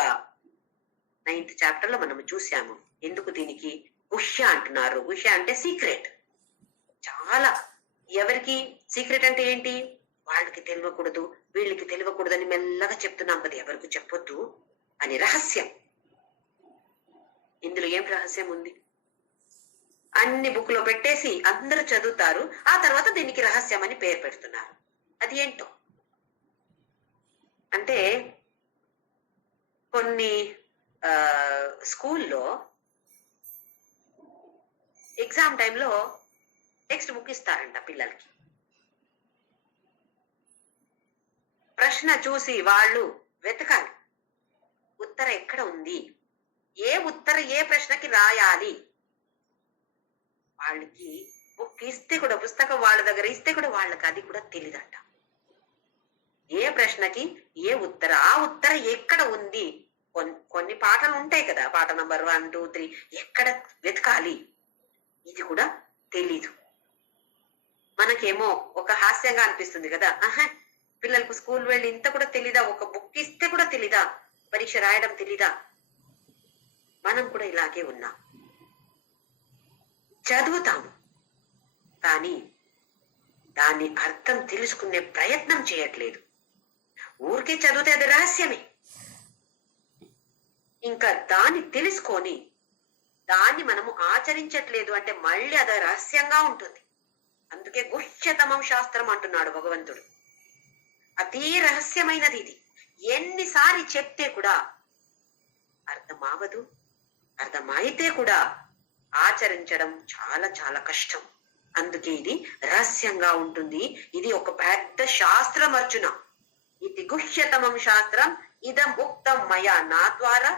9th చాప్టర్ లో మనం చూసాము. ఎందుకు దీనికి గుహ్య అంటున్నారు? గుహ్య అంటే సీక్రెట్. చాలా ఎవరికి సీక్రెట్ అంటే ఏంటి? వాళ్ళకి తెలియకూడదు, వీళ్ళకి తెలియకూడదు అని మెల్లగా చెప్తున్నాం కదా, ఎవరికి చెప్పొద్దు అని రహస్యం. ఇందులో ఏం రహస్యం ఉంది? అన్ని బుక్ లో పెట్టేసి అందరూ చదువుతారు, ఆ తర్వాత దీనికి రహస్యం అని పేరు పెడుతున్నారు. అది ఏంటో అంటే కొన్ని స్కూల్లో ఎగ్జామ్ టైంలో టెక్స్ట్ బుక్ ఇస్తారంట పిల్లలకి. ప్రశ్న చూసి వాళ్ళు వెతకాలి, ఉత్తరం ఎక్కడ ఉంది, ఏ ప్రశ్నకి రాయాలి. వాళ్ళకి బుక్ ఇస్తే కూడా, పుస్తకం వాళ్ళ దగ్గర ఇస్తే కూడా వాళ్ళకి అది కూడా తెలియదంట. ఏ ప్రశ్నకి ఏ ఉత్తరం, ఆ ఉత్తరం ఎక్కడ ఉంది. కొన్ని పాటలు ఉంటాయి కదా, పాట నంబర్ 1, 2, 3 ఎక్కడ వెతకాలి ఇది కూడా తెలీదు. మనకేమో ఒక హాస్యంగా అనిపిస్తుంది కదా, పిల్లలకు స్కూల్ వెళ్ళి ఇంత కూడా తెలీదా, ఒక బుక్ ఇస్తే కూడా తెలీదా, పరీక్ష రాయడం తెలీదా? మనం కూడా ఇలాగే ఉన్నాం. చదువుతాము కానీ దాన్ని అర్థం తెలుసుకునే ప్రయత్నం చేయట్లేదు. ఊరికే చదివితే అది రహస్యమే. ఇంకా దాన్ని తెలుసుకొని దాన్ని మనము ఆచరించట్లేదు అంటే మళ్ళీ అది రహస్యంగా ఉంటుంది. అందుకే గుహ్యతమం శాస్త్రం అంటున్నాడు భగవంతుడు. అతి రహస్యమైనది ఇది. ఎన్నిసార్లు చెప్తే కూడా అర్థం అవదు, అర్థమైతే కూడా ఆచరించడం చాలా చాలా కష్టం. అందుకే ఇది రహస్యంగా ఉంటుంది. ఇది ఒక పెద్ద శాస్త్రం అర్జున. ఇది గుహ్యతమం శాస్త్రం. ఇదం ఉక్తం మయా, నా ద్వారా,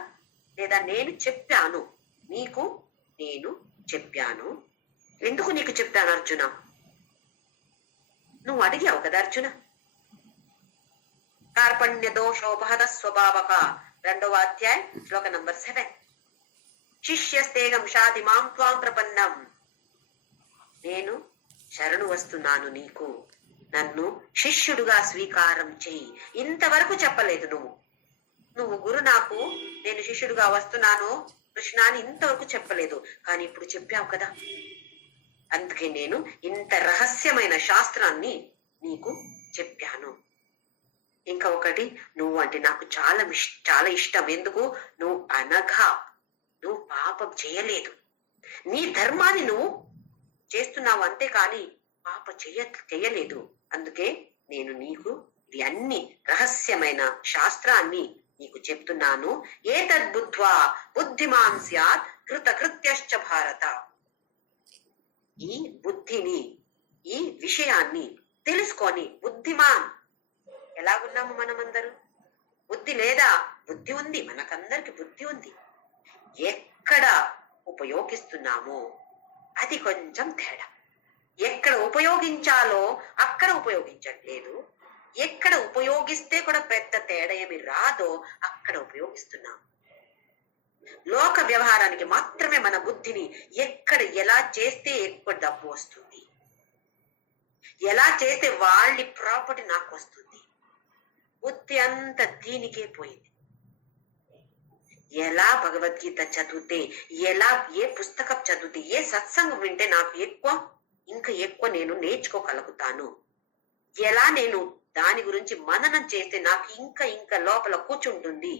లేదా నేను చెప్పాను నీకు, నేను చెప్పాను. ఎందుకు నీకు చెప్పాను అర్జున? నువ్వు అడిగావు కదా అర్జున. కార్పణ్య దోషోపహత స్వభావక, 2వ అధ్యాయం శ్లోక నంబర్ 7. శిష్యస్తేగం షాది మాం త్వాం ప్రపన్నం. నేను శరణు వస్తున్నాను నీకు, నన్ను శిష్యుడుగా స్వీకారం చెయ్యి. ఇంతవరకు చెప్పలేదు నువ్వు గురు, నాకు నేను శిష్యుడుగా వస్తున్నాను కృష్ణ అని ఇంతవరకు చెప్పలేదు, కానీ ఇప్పుడు చెప్పావు కదా. అందుకే నేను ఇంత రహస్యమైన శాస్త్రాన్ని నీకు చెప్పాను. ఇంకా ఒకటి, నువ్వు అంటే నాకు చాలా ఇష్టం. ఎందుకు? నువ్వు అనగా నువ్వు పాపం చేయలేదు, నీ ధర్మాన్ని నువ్వు చేస్తున్నావు అంతే, కానీ పాప చేయలేదు. అందుకే నేను నీకు ఇది అన్ని రహస్యమైన శాస్త్రాన్ని నీకు చెప్తున్నాను. ఏతద్బుద్ధ్వా బుద్ధిమాన్ స్యాత్ కృతకృత్యశ్చ భారత. ఈ బుద్ధిని, ఈ విషయాన్ని తెలుసుకొని బుద్ధిమాన్. ఎలాగున్నాము మనమందరూ? బుద్ధి లేదా? బుద్ధి ఉంది, మనకందరికి బుద్ధి ఉంది. ఎక్కడ ఉపయోగిస్తున్నామో అది కొంచెం తేడా. ఎక్కడ ఉపయోగించాలో అక్కడ ఉపయోగించట్లేదు. ఎక్కడ ఉపయోగిస్తే కూడా పెద్ద తేడా ఏమి రాదో అక్కడ ఉపయోగిస్తున్నాం. లోక వ్యవహారానికి మాత్రమే మన బుద్ధిని ఎక్కడ ఎలా చేస్తే ఎక్కువ డబ్బు వస్తుంది, ఎలా చేస్తే వాళ్ళ ప్రాపర్టీ నాకు వస్తుంది, బుద్ధి అంత దీనికే పోయింది. ఎలా భగవద్గీత చదివితే, ఎలా ఏ పుస్తకం చదివితే, ఏ సత్సంగం వింటే నాకు ఇంకా ఎక్కువ నేను నేర్చుకోగలుగుతాను, ఎలా నేను దాని గురించి మననం చేస్తే నాకు ఇంకా లోపల కూర్చుంటుంది,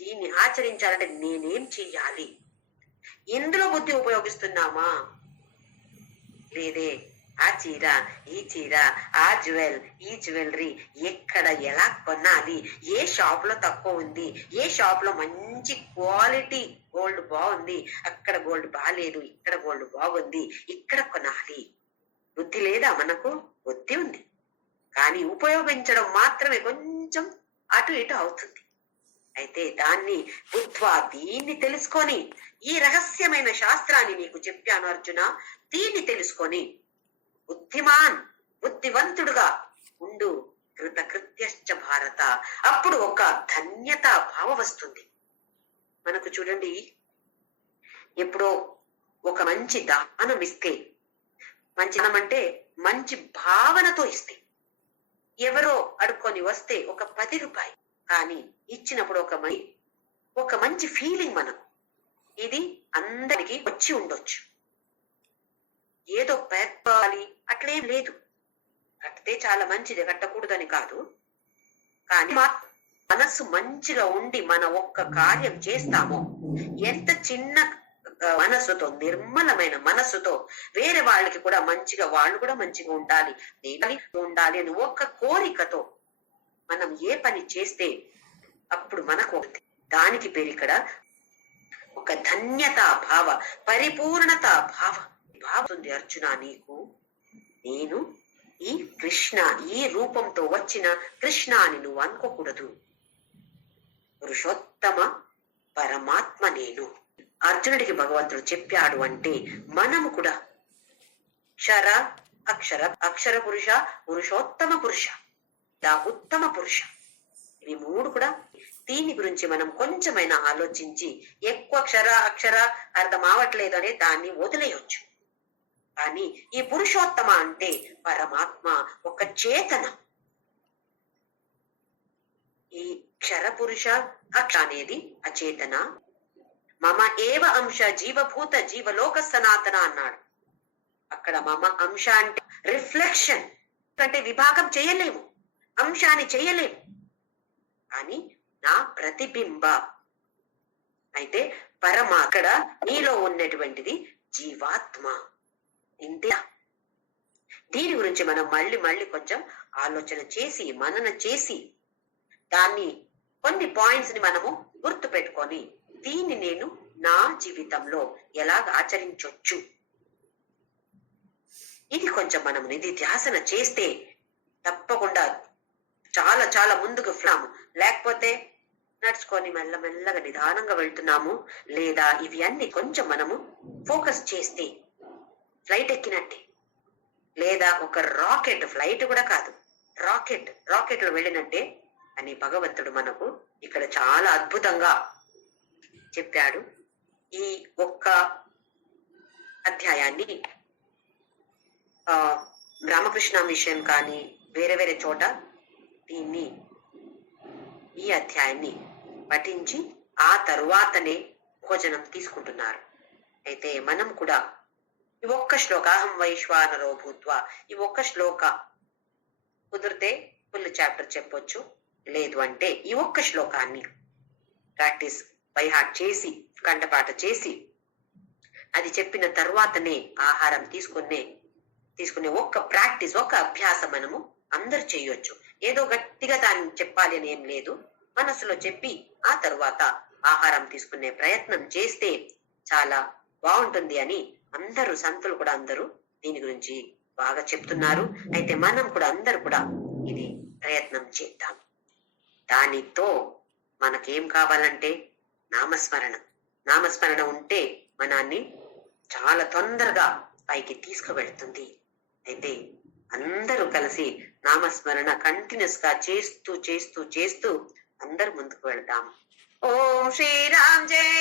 దీన్ని ఆచరించాలంటే నేనేం చెయ్యాలి? ఇందులో బుద్ధి ఉపయోగిస్తున్నామా? లేదే. ఆ చీర, ఈ చీర, ఆ ఈ జ్యువెలరీ ఎక్కడ ఎలా కొనాలి, ఏ షాప్ లో తక్కువ ఉంది, ఏ షాప్ లో మంచి క్వాలిటీ గోల్డ్ బాగుంది, అక్కడ గోల్డ్ బాగాలేదు, ఇక్కడ గోల్డ్ బాగుంది, ఇక్కడ కొనాలి. బుద్ధి లేదా మనకు? బుద్ధి ఉంది, కానీ ఉపయోగించడం మాత్రమే కొంచెం అటు ఇటు అవుతుంది. అయితే దాన్ని బుద్ధ్వా, దీన్ని తెలుసుకొని, ఈ రహస్యమైన శాస్త్రాన్ని నీకు చెప్పాను అర్జున, దీన్ని తెలుసుకొని బుద్ధిమాన్, బుద్ధివంతుడుగా ఉండు, కృతకృత్యశ్చ భారత. అప్పుడు ఒక ధన్యత భావం వస్తుంది మనకు. చూడండి, ఎప్పుడో ఒక మంచి దానం ఇస్తే, మంచి దానం అంటే మంచి భావనతో ఇస్తే, ఎవరో అడుక్కొని వస్తే ఒక 10 రూపాయలు, కానీ ఇచ్చినప్పుడు ఒక మంచి ఫీలింగ్ మనకు. ఇది అందరికి వచ్చి ఉండొచ్చు. ఏదో పెట్టాలి అట్లేం లేదు. కట్టితే చాలా మంచిది, కట్టకూడదని కాదు. కానీ మనస్సు మంచిగా ఉండి మన ఒక్క కార్యం చేస్తామో, ఎంత చిన్న మనస్సుతో, నిర్మలమైన మనస్సుతో వేరే వాళ్ళకి కూడా మంచిగా, వాళ్ళు కూడా మంచిగా ఉండాలి, ఉండాలి అని ఒక్క కోరికతో మనం ఏ పని చేస్తే అప్పుడు మనకు దానికి పేరు ఇక్కడ ఒక ధన్యతా భావ, పరిపూర్ణతా భావతుంది. అర్జున, నీకు నేను ఈ కృష్ణ, ఈ రూపంతో వచ్చిన కృష్ణ అని నువ్వు అనుకోకూడదు. పురుషోత్తమ పరమాత్మ నేను. అర్జునుడికి భగవంతుడు చెప్పాడు అంటే మనము కూడా క్షర అక్షర, అక్షర పురుష, పురుషోత్తమ పురుష, ఉత్తమ పురుష, ఇవి మూడు కూడా. దీని గురించి మనం కొంచెమైనా ఆలోచించి ఎక్కువ అక్షర అర్థం అవట్లేదు అనే దాన్ని వదిలేయొచ్చు. కానీ ఈ పురుషోత్తమ అంటే పరమాత్మ, ఒక చేతన. ఈ క్షర పురుష అక్ష అనేది అచేతన. మమ ఏవ అంశ జీవభూత జీవలోక సనాతన అన్నాడు. అక్కడ మమ అంశ అంటే రిఫ్లెక్షన్, అంటే విభాగం చేయలేము, అంశాన్ని చేయలేము, కానీ నా ప్రతిబింబ అయితే అక్కడ నీలో ఉన్నటువంటిది జీవాత్మ. ఇంతే. దీని గురించి మనం మళ్ళీ కొంచెం ఆలోచన చేసి, మనన చేసి, దాన్ని కొన్ని పాయింట్స్ ని మనము గుర్తు పెట్టుకొని దీన్ని నేను నా జీవితంలో ఎలాగ ఆచరించొచ్చు, ఇది కొంచెం మనం నిధిధ్యాసన చేస్తే తప్పకుండా చాలా ముందుకు ఫ్లాము. లేకపోతే నడుచుకొని మెల్లగా నిదానంగా వెళ్తున్నాము, లేదా ఇవి అన్ని కొంచెం మనము ఫోకస్ చేస్తే ఫ్లైట్ ఎక్కినట్టే, లేదా ఒక రాకెట్, ఫ్లైట్ కూడా కాదు, రాకెట్ లో వెళ్ళినట్టే అని భగవంతుడు మనకు ఇక్కడ చాలా అద్భుతంగా చెప్పాడు. ఈ ఒక్క అధ్యాయాన్ని రామకృష్ణ మిషన్ కానీ వేరే చోట ఈ అధ్యాయాన్ని పఠించి ఆ తరువాతనే భోజనం తీసుకుంటున్నారు. అయితే మనం కూడా ఈ ఒక్క శ్లోక, అహం వైశ్వానరో భూత్వా, ఈ ఒక్క శ్లోక కుదిరితే ఫుల్ చాప్టర్ చెప్పొచ్చు, లేదు అంటే ఈ ఒక్క శ్లోకాన్ని ప్రాక్టీస్ బై హార్ట్ చేసి, కంఠపాఠ చేసి, అది చెప్పిన తర్వాతనే ఆహారం తీసుకునే ఒక్క ప్రాక్టీస్, ఒక్క అభ్యాసం మనము అందరు చేయొచ్చు. ఏదో గట్టిగా దాన్ని చెప్పాలి అని ఏం లేదు. మనసులో చెప్పి ఆ తరువాత ఆహారం తీసుకునే ప్రయత్నం చేస్తే చాలా బాగుంటుంది అని అందరూ సంతులు కూడా అందరూ దీని గురించి బాగా చెప్తున్నారు. అయితే మనం కూడా అందరూ కూడా ఇది ప్రయత్నం చేద్దాం. దానితో మనకేం కావాలంటే నామస్మరణ ఉంటే మనాన్ని చాలా తొందరగా పైకి తీసుకువెళ్తుంది. అయితే అందరూ కలిసి నామస్మరణ కంటిన్యూస్ గా చేస్తూ అందరూ ముందుకు వెళ్దాం. ఓం శ్రీరామ్ జై.